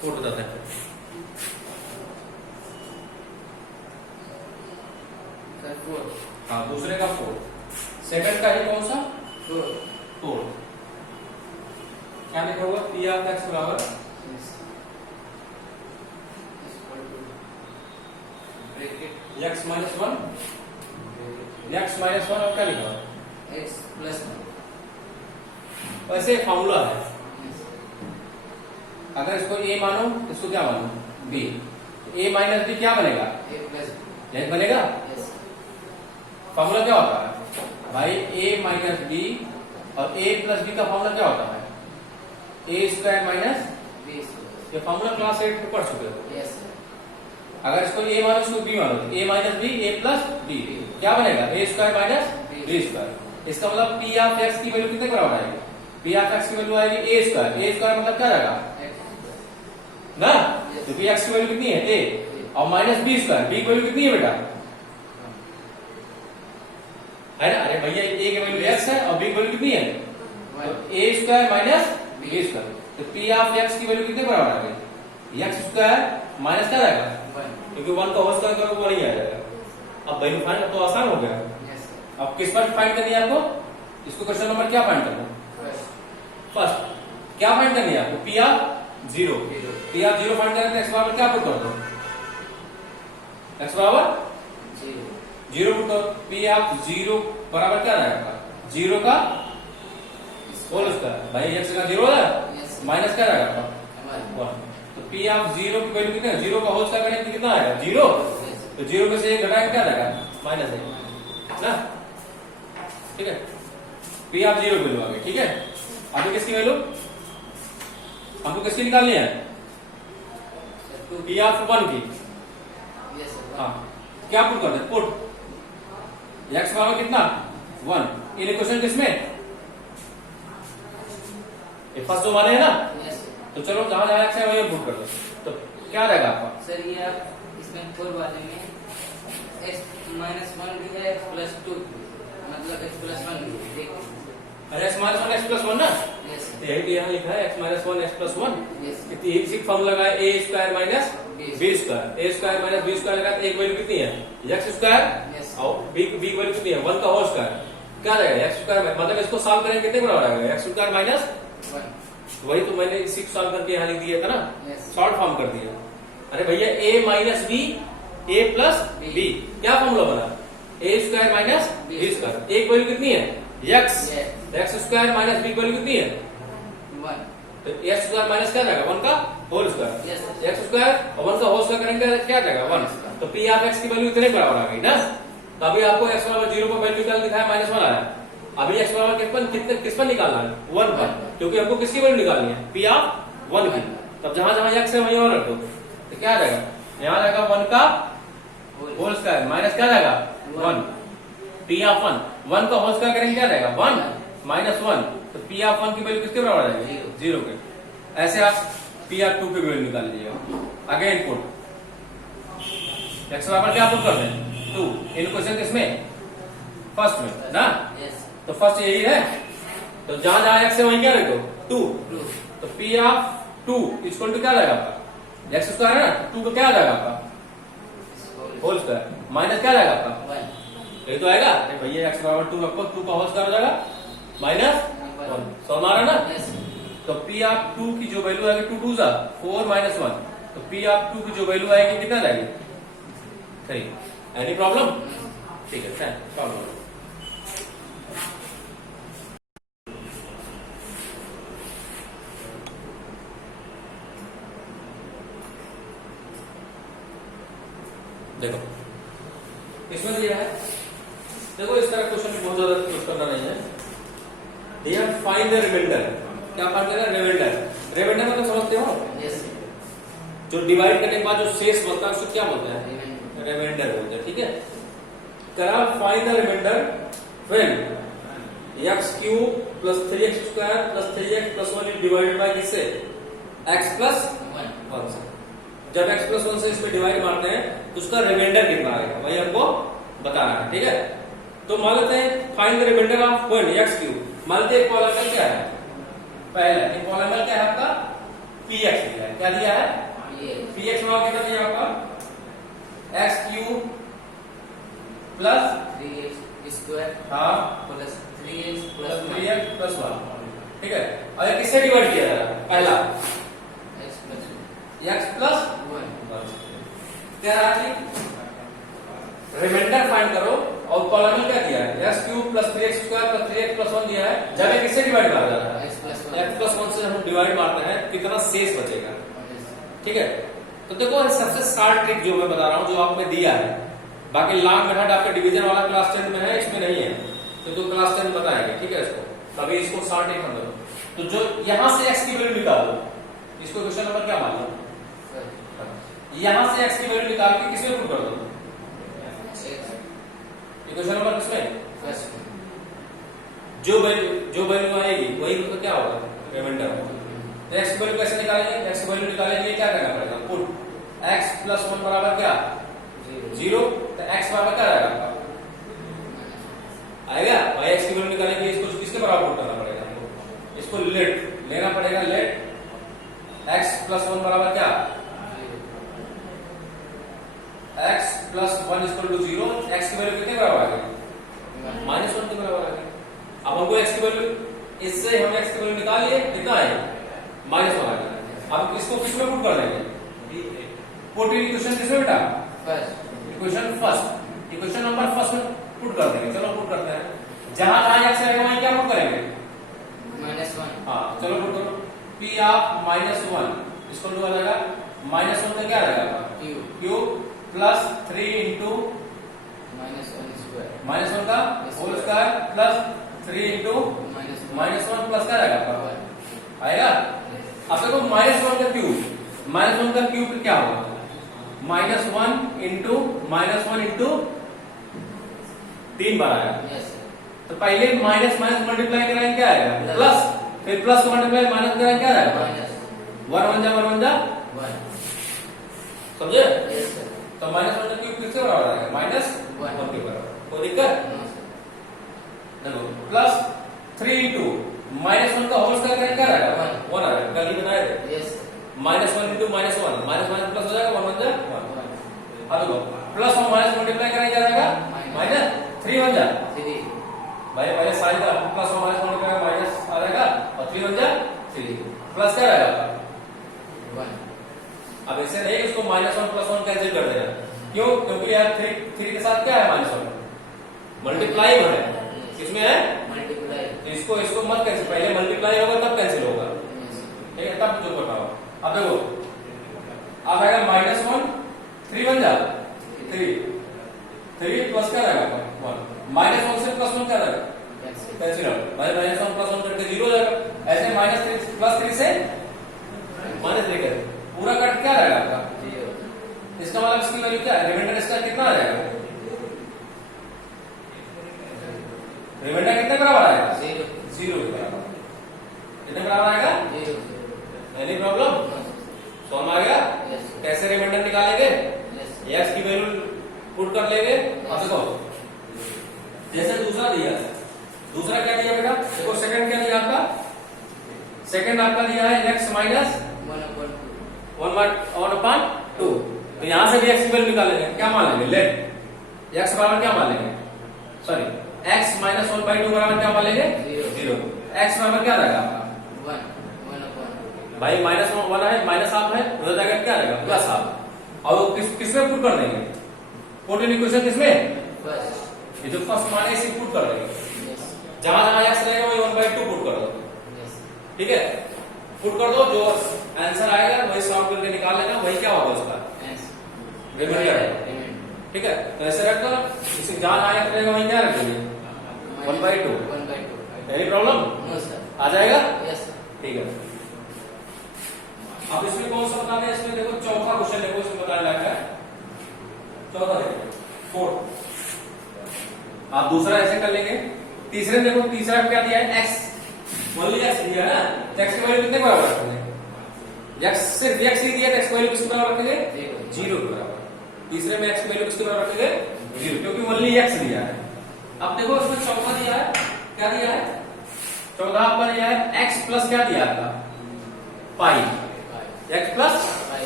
फोर्थ बताते हैं। हाँ, दूसरे का फोर्थ, सेकंड का है कौन सा, फोर्थ। क्या लिखा हुआ, पी ऑफ एक्स बराबर x minus one, x minus one, और क्या लिखा हुआ, एक्स प्लस वन। वैसे फॉर्मूला है, अगर इसको ए मानो, इसको क्या मानो, बी, ए माइनस बी क्या बनेगा, ए प्लस बी, यही बनेगा। यस। फॉर्मूला क्या होता है भाई, ए माइनस बी, और ए प्लस बी का फॉर्मूला क्या होता है, ए स्क्वायर माइनस बी। ये फॉर्मूला क्लास 8 में पढ़ चुके हो। Yes sir. अगर इसको ए मानो, इसको बी मानो, ए minus b, a plus b, क्या बनेगा, ए स्क्वायर माइनस बी स्क्वायर। इसका मतलब पी ऑफ एक्स की वैल्यू कितने के बराबर आएगी, पी ऑफ एक्स की वैल्यू आएगी ए स्क्वायर, ए स्क्वायर मतलब क्या रहेगा ना, तो पी एक्स की वैल्यू कितनी है, ए, और माइनस बी स्क्वायर, बी की वैल्यू कितनी है बेटा, है ना, अरे भैया ए की वैल्यू एक्स है और बी की वैल्यू कितनी है, तो ए स्क्वायर माइनस बी स्क्वायर, तो पी ऑफ एक्स की वैल्यू कितने बराबर आ गई, एक्स स्क्वायर माइनस क्या रहेगा, क्योंकि वन का होल स्क्वायर करोगे वन ही आ जाएगा। अब वैल्यू फाइंड तो आसान हो गया। अब किस पर फाइंड करनी है आपको, इसको क्वेश्चन नंबर क्या फाइंड करना है, फर्स्ट क्या फाइंड करनी है आपको, P of zero, P of zero find करने एक्स बराबर क्या पुट कर दो, एक्स बराबर जीरो पुट करो, पी ऑफ जीरो बराबर क्या रहेगा, जीरो का होल स्क्वायर, भाई एक्स का जीरो है, माइनस क्या रहेगा वन, तो पी ऑफ जीरो की वैल्यू कितनी है, जीरो का होल स्क्वायर करेंगे तो कितना आएगा, जीरो, तो जीरो में से एक घटाएंगे क्या रहेगा, माइनस एक ना, ठीक है, पी ऑफ जीरो की वैल्यू आ गई, ठीक है। अभी किसकी वैल्यू हमको किसकी निकालनी है, पी ऑफ वन की, हाँ, क्या पुट कर दे, पुट एक्स बराबर कितना, वन, इन इक्वेशन किसमें, फर्स्ट जो माने है ना, तो चलो जहां जहां एक्स है वही पुट कर दो, तो क्या रहेगा आपका, सर ये आप इसमें फोर वाले में एक्स माइनस वन भी है, एक्स प्लस टू, मतलब एक्स प्लस वन भी है, अरे x minus one x plus one ना, यस तो यही तो यहाँ लिखा है x minus one x plus one. Yes इसी फॉर्मूला लगा a square minus B b square, a square minus b square लगा तो एक वैल्यू कितनी है एक्स स्क्वायर यस और बी की वैल्यू कितनी है 1 का होल स्क्वायर, क्या रहेगा एक्स स्क्वायर, मतलब इसको सॉल्व करेंगे कितने बराबर आएगा एक्स स्क्वायर माइनस 1 वही तो मैंने इसी को सॉल्व करके यहाँ लिख दिया था ना, यस शॉर्ट फॉर्म कर दिया। अरे भैया a minus b a plus b क्या फॉर्मूला बना a square minus b square, एक वैल्यू कितनी है x, x square minus b की वैल्यू कितनी है 1 तो एक्स स्क्वायर माइनस क्या रहेगा 1 का whole square, yes x square और 1 का होल स्क्वायर करेंगे क्या रहेगा 1, तो पी ऑफ एक्स की वैल्यू इतने बराबर आ गई ना। तो अभी आपको एक्स बराबर 0 पर वैल्यू निकाल दिखाया माइनस 1 आया, अभी एक्स बराबर किस पर निकालना है 1 पर, क्योंकि हमको किसकी वैल्यू निकालनी है पी ऑफ 1 की। तब जहां जहां एक्स है वहीं और रख दो, तो क्या रहेगा यहाँ रहेगा 1 का होल स्क्वायर माइनस क्या रहेगा 1 पी ऑफ 1 का होल स्क्वायर करेंगे क्या रहेगा 1 माइनस 1, तो पी ऑफ 1 की वैल्यू किसके बराबर आ जाएगी 0 के। ऐसे आप पी ऑफ 2 की वैल्यू निकाल लीजिएगा। आगे इनपुट एक्स बराबर क्या पुट करते हैं 2, इन क्वेश्चन किसमें फर्स्ट में ना, यस तो फर्स्ट यही है, तो जहां जहां एक्स है वहीं क्या रख दो 2, ट्रू तो पी ऑफ 2 इक्वल टू क्या रहेगा आपका एक्स स्क्वायर है ना, 2 का क्या आ जाएगा आपका होल स्क्वायर माइनस क्या रहेगा आपका 1 यही तो आएगा। अरे भैया एक्स बराबर 2 आपको 2 का होल स्क्वायर हो जाएगा माइनस 1, समझ आ रहा है ना। यस तो पी ऑफ 2 की जो वैल्यू आएगी 2 2 जा 4 माइनस 1, तो पी ऑफ 2 की जो वैल्यू आएगी कितना जाएगी 3। एनी प्रॉब्लम, ठीक है प्रॉब्लम। देखो इसमें दिया है, देखो इस तरह क्वेश्चन बहुत ज्यादा यूज करना नहीं है। दिया फाइंड द रिमाइंडर, क्या फाइंड करना है रिमाइंडर, रिमाइंडर मतलब समझते हो यस जो डिवाइड करने के बाद जो शेष बचता है उसको क्या बोलते हैं रिमाइंडर बोलते हैं, ठीक है। करा find the remainder when x cube plus 3x square plus 3x plus 1 is divided by किससे x प्लस 1 से। जब x प्लस 1 से इसमें डिवाइड मारते हैं तो उसका रिमाइंडर कितना आएगा वही हमको बताना है, ठीक है। तो मान लेते हैं find the remainder of one x cube, मान लेते हैं एक पॉलीनॉमियल क्या है पहला, एक पॉलीनॉमियल क्या है आपका px दिया है, क्या दिया है px में कितना दिया आपका x cube plus 3x square हाँ plus 3x plus plus 3x plus 1, ठीक है। और ये किससे डिवाइड किया जा रहा है पहला x प्लस 1 तेरा रिमाइंडर फाइंड करो और कॉलम में क्या दिया है x cube plus 3x square plus 3x plus 1 दिया है, जब ये किससे डिवाइड करा जा रहा है x प्लस 1 से हम डिवाइड मारते हैं कितना शेष बचेगा, ठीक है। तो देखो सबसे शार्ट ट्रिक जो मैं बता रहा हूँ जो आपने दिया है, बाकी लॉन्ग मेथड आपका डिवीजन वाला क्लास 10 में है इसमें नहीं है, तो क्लास 10 बताएंगे, ठीक है। इसको कभी इसको शार्ट ट्रिक मत करो, तो जो यहां से x की वैल्यू निकालो, इसको क्वेश्चन नंबर क्या मान लो, यहां से x की वैल्यू निकाल के किसमें पुट कर दो, क्वेश्चन नंबर किसमें जो वैल्यू आएगी वही तो क्या होगा रिमाइंडर होगा। तो x की वैल्यू कैसे निकालेंगे, x की वैल्यू निकालने के लिए क्या करना पड़ेगा पुट x प्लस 1 बराबर क्या 0, तो x बराबर क्या आएगा आएगा भाई x की वैल्यू निकालने के लिए इसको किसके बराबर पुट करना पड़ेगा हमको, इसको लेट लेना पड़ेगा, लेट x प्लस 1 बराबर क्या x plus 1 equal to 0, x की वैल्यू कितने बराबर आ गई माइनस 1 के बराबर आ गई। अब हमको x की वैल्यू, इससे हम x की वैल्यू निकाल लिए कितना है माइनस 1 आ गया। अब इसको किसमें पुट कर देंगे पुट इक्वेशन किसमें बेटा equation first, equation number first में पुट कर देंगे। चलो पुट करते हैं, जहां जहां x आएगा वहीं क्या पुट करेंगे -1 हाँ चलो पुट करो p ऑफ -1 इक्वल टू आ जाएगा -1 का क्या रहेगा क्यूब प्लस 3 इंटू -1 का whole square plus 3 into -1 plus क्या रहेगा आपका आएगा। अब देखो -1 का क्यूब, -1 का क्यूब क्या होगा -1 इंटू -1 इंटू 3 बार आएगा। तो पहले माइनस माइनस मल्टीप्लाई कराएंगे क्या आएगा प्लस, फिर प्लस को मल्टीप्लाई माइनस कराएंगे क्या आएगा 1 1 जा 1 समझे। तो -1 का क्यूब किसके बराबर आएगा -1 के बराबर, कोई दिक्कत देखो प्लस 3 इंटू -1 का होल स्क्वायर करेंगे क्या रहेगा? 1 आ जाएगा। कल ही बनाए थे। यस -1 इंटू -1 माइनस प्लस हो जाएगा 1 1 जा 1। अब देखो प्लस और माइनस मल्टीप्लाई करेंगे क्या रहेगा? -3 1 जा 3 भाई पहले साइन का प्लस और माइनस मल्टीप्लाई माइनस आ जाएगा और 3 1 जा 3 प्लस क्या रहेगा? 1 अब ऐसे नहीं इसको -1 +1 कैंसिल कर देना। क्यों? क्योंकि यार 3 के साथ क्या है? -1 मल्टीप्लाई हो है, किसमें है? मल्टीप्लाई तो इसको मत कैंसिल, पहले मल्टीप्लाई होगा तब कैंसिल होगा, ठीक है? तब जो बताओ। अब देखो अब आएगा -1 3 1 जा 3 प्लस क्या रहेगा? 1 -1 से +1 क्या रहेगा? कैंसिल हो भाई, -1 +1 करके 0 हो जाएगा। ऐसे -3 +3 से -3 कर पूरा कट क्या रहेगा आपका? 0 इसका मतलब इसकी वैल्यू क्या है? रिमाइंडर इसका कितना आ जाएगा? रिमाइंडर कितने बराबर आएगा? 0 के बराबर। कितने बराबर आएगा? 0 एनी प्रॉब्लम? समझ में आ गया? यस कैसे रिमाइंडर निकालेंगे? यस x की वैल्यू पुट कर लेंगे। अब देखो जैसे दूसरा दिया है, दूसरा क्या दिया बेटा? देखो सेकंड क्या दिया आपका? सेकंड आपका दिया है x माइनस 1/2। तो यहां से भी x की वैल्यू निकालेंगे। क्या मान लेंगे? लेट x बराबर क्या मान लेंगे? सॉरी x माइनस 1/2 बराबर क्या मान लेंगे? 0। x बराबर क्या रहेगा आपका? 1 भाई -1 है, माइनस हाफ है, उधर जाकर क्या रहेगा? Plus half. और किसमें पुट कर देंगे? पुट इन इक्वेशन किसमें? फर्स्ट ये जो फर्स्ट मान है इसे पुट कर देंगे। यस जहां जहां x रहेगा वही 1/2 पुट कर दो, यस ठीक है? पुट कर दो, जो आंसर आएगा वही सॉल्व करके निकाल लेना, वही क्या होगा उसका रिमाइंडर है, ठीक है? तो ऐसे रखकर इसे जहां आया रहेगा वही क्या रखेंगे? 1/2। 1/2 एनी प्रॉब्लम? नो सर आ जाएगा? यस ठीक है। अब इसमें कौन सा बताना है? इसमें देखो चौथा क्वेश्चन देखो, इसमें बताने लगा है चौथा, देखो 4। आप दूसरा ऐसे कर लेंगे। तीसरे में देखो, तीसरा क्या दिया है? x ओनली x दिया है ना, तो x की वैल्यू कितने बराबर रखेंगे? x सिर्फ x ही दिया तो x की वैल्यू किसके बराबर रखेंगे? 0 के बराबर। तीसरे में x की वैल्यू किसके बराबर रखेंगे? 0, क्योंकि ओनली x दिया है। अब देखो इसमें चौथा दिया है, क्या दिया है? चौथा आपका दिया है x प्लस क्या दिया आपका? Pi, x plus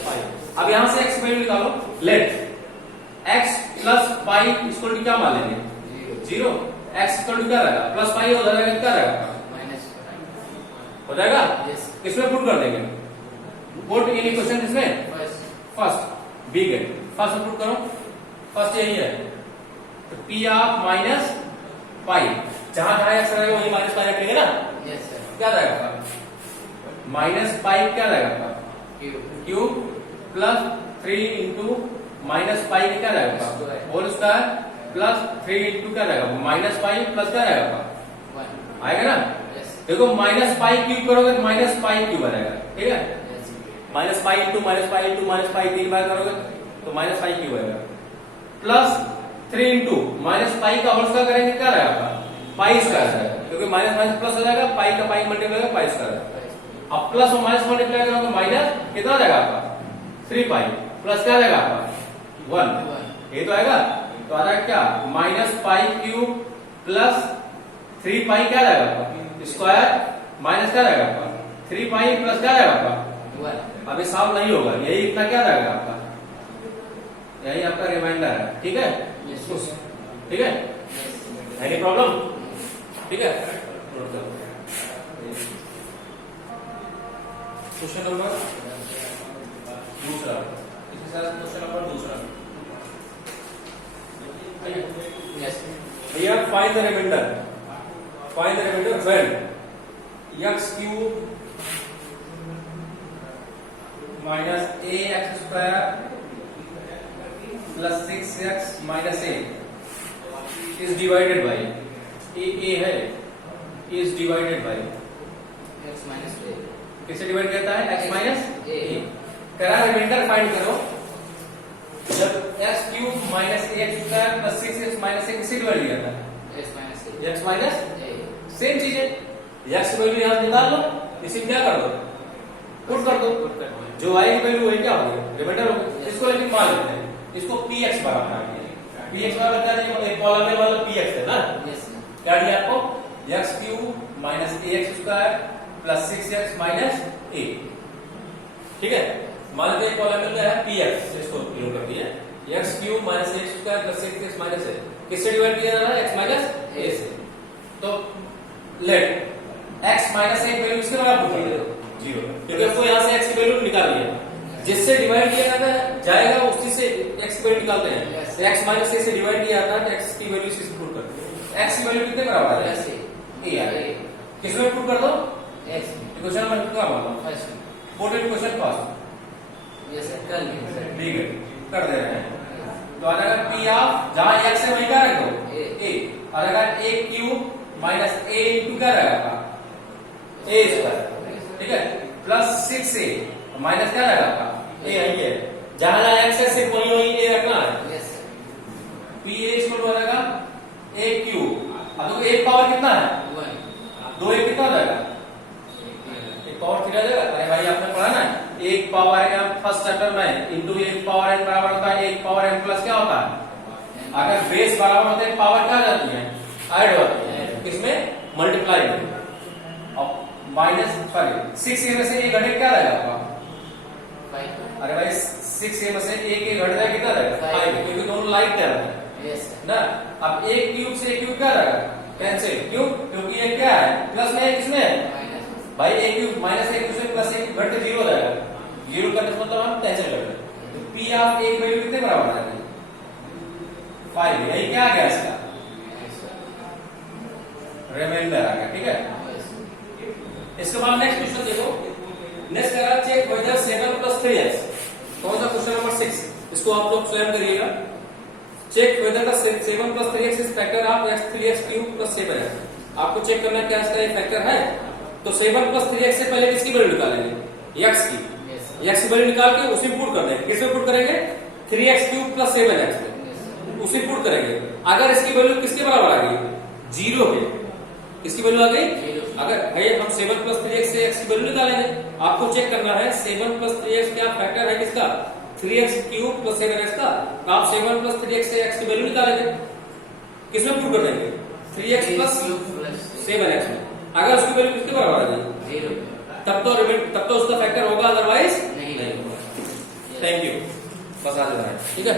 pi. अब यहां से x की वैल्यू निकालो। Let x plus pi equal to क्या मान लेंगे? 0। x इक्वल टू क्या रहेगा? प्लस पाई हो जाएगा, क्या रहेगा? माइनस हो जाएगा? यस किसमें पुट कर देंगे? पुट इन इक्वेशन किसमें? फर्स्ट बी के फर्स्ट पुट करो। फर्स्ट यही है, तो p ऑफ माइनस पाई, जहां जहां x रहेगा वही माइनस पाई रखेंगे ना। यस सर क्या रहेगा? माइनस पाई क्या रहेगा? Cube plus 3 into minus pi क्या रहेगा? होल स्क्वायर प्लस 3 इंटू क्या रहेगा? माइनस पाई प्लस क्या रहेगा? 1 आएगा ना? यस देखो माइनस पाई क्यूब करोगे तो माइनस पाई क्यूब आएगा, ठीक है? Yes minus pi into minus pi into minus pi 3 बार करोगे तो माइनस पाई क्यूब आएगा। प्लस 3 इंटू माइनस पाई का होल स्क्वायर करेंगे क्या रहेगा आपका? पाई स्क्वायर रहेगा, क्योंकि माइनस माइनस प्लस हो जाएगा, पाई का पाई मल्टीप्लाई होगा पाई स्क्वायर। अब प्लस और माइनस मल्टीप्लाई करोगे माइनस कितना आ जाएगा आपका? 3 पाई प्लस क्या आ जाएगा आपका? 1। ये तो आएगा, तो आ जाएगा क्या? माइनस पाई क्यूब प्लस 3 पाई क्या रहेगा आपका? स्क्वायर माइनस क्या रहेगा आपका? 3 पाई प्लस क्या रहेगा आपका? 1 अभी सॉल्व नहीं होगा, यही इतना क्या रहेगा आपका? यही आपका रिमाइंडर है, ठीक है? यस ठीक है? Any problem? ठीक है? नोट करो क्वेश्चन नंबर दूसरा, इसके साथ क्वेश्चन नंबर दूसरा। यस भैया find the remainder, find the remainder when x cube minus ax square plus 6x minus a is divided by a है, is divided by x minus a किससे divide करता है? x minus a करा remainder find करो। जब x cube minus ax square plus 6x minus a किससे divide किया था? x minus a x minus a same चीज है, x की वैल्यू यहां निकाल लो, इसे क्या कर दो? पुट कर दो। जो y की वैल्यू वही क्या होगी? रिमाइंडर होगी। इसको लेकिन मान लेते हैं, इसको px बराबर है। px बराबर क्या है? एक कॉलम में वाला px है ना, यस क्या दिया आपको? x cube minus a x square plus 6x minus a. ठीक है, मान लीजिए पॉलिनोमियल है पी एक्स, इसको यूज कर दिए x cube minus x square plus 6x minus a, किससे डिवाइड किया जा रहा है? x माइनस ए से। तो लेट x माइनस ए की वैल्यू किसके बराबर होती है? 0, क्योंकि आपको यहाँ से x की वैल्यू निकाल लिया, जिससे डिवाइड किया जाएगा उसी से x की वैल्यू निकालते हैं। तो x माइनस ए से डिवाइड किया जाता है तो x की वैल्यू से पुट करते हैं। x की वैल्यू कितने बराबर है? ए आ गई। किसमें पुट कर दो? x क्वेश्चन नंबर क्या बोला? First put in question first. Yes sir, कर लिया सर। ठीक है, कर दे रहे हैं। तो आ जाएगा पी ऑफ, जहां x है वहीं क्या रख दो? a। आ जाएगा a cube minus a into क्या रहेगा? a square. ठीक है, प्लस 6a माइनस क्या रहेगा? a यही है, जहां जहां x है सिर्फ वहीं वहीं a रखना है। यस p a इक्वल हो जाएगा a क्यूब। अब तो एक पावर कितना है? 1 2 एक कितना हो जाएगा? एक पावर थ्री आ जाएगा। अरे भाई आपने पढ़ा ना, एक पावर m फर्स्ट चैप्टर में इंटू एक पावर n बराबर होता है एक पावर m प्लस क्या होता है? अगर बेस बराबर होते हैं पावर क्या हो जाती है? ऐड होती है, किसमें? मल्टीप्लाई में। अब माइनस सॉरी 6a में से एक घटे क्या रहेगा आपका? 5 अरे भाई 6a में से एक घट जाए कितना रहेगा? 5, क्योंकि दोनों लाइक टर्म है यस ना। अब एक क्यूब से एक क्यूब क्या रहेगा? कैंसिल। क्यों? क्योंकि ये क्या है? प्लस में है, किसमें है? माइनस भाई एक क्यूब माइनस एक दूसरे प्लस एक घट के 0 हो जाएगा। 0 करने से मतलब हम कैंसिल कर दें। तो पी ऑफ एक वैल्यू कितने बराबर आ जाएगी? 5। यही क्या आ गया इसका? रिमाइंडर आ गया। ठीक है, इसके बाद नेक्स्ट क्वेश्चन देखो। नेक्स्ट कह रहा है चेक वेदर 7 प्लस 3x। कौन सा? Question number 6। इसको आप लोग स्वयं करिएगा। चेक वेदर का 7 plus 3x is factor of x 3x cube plus 7x। आपको चेक करना है क्या इसका ये फैक्टर है। तो 7 प्लस 3x से पहले किसकी वैल्यू निकालेंगे? x की। x की वैल्यू निकाल के उसी पुट कर देंगे। किसमें पुट करेंगे? 3x क्यूब प्लस 7x में उसी पुट करेंगे। अगर इसकी वैल्यू किसके बराबर आ गई? 0 के। किसकी वैल्यू आ गई? 0। अगर है हम 7 प्लस 3x से x की वैल्यू निकालेंगे। आपको चेक करना है 7 प्लस 3x क्या फैक्टर है किसका? 3x क्यूब प्लस 7x का। तो आप 7 प्लस 3x से x की वैल्यू निकालेंगे। किसमें पुट कर देंगे? 3x प्लस 7x में। अगर उसकी वैल्यू किसके बराबर आ गई? 0 तब तो उसका फैक्टर होगा, अदरवाइज नहीं नहीं होगा। थैंक यू, बस आ जाना है। ठीक है।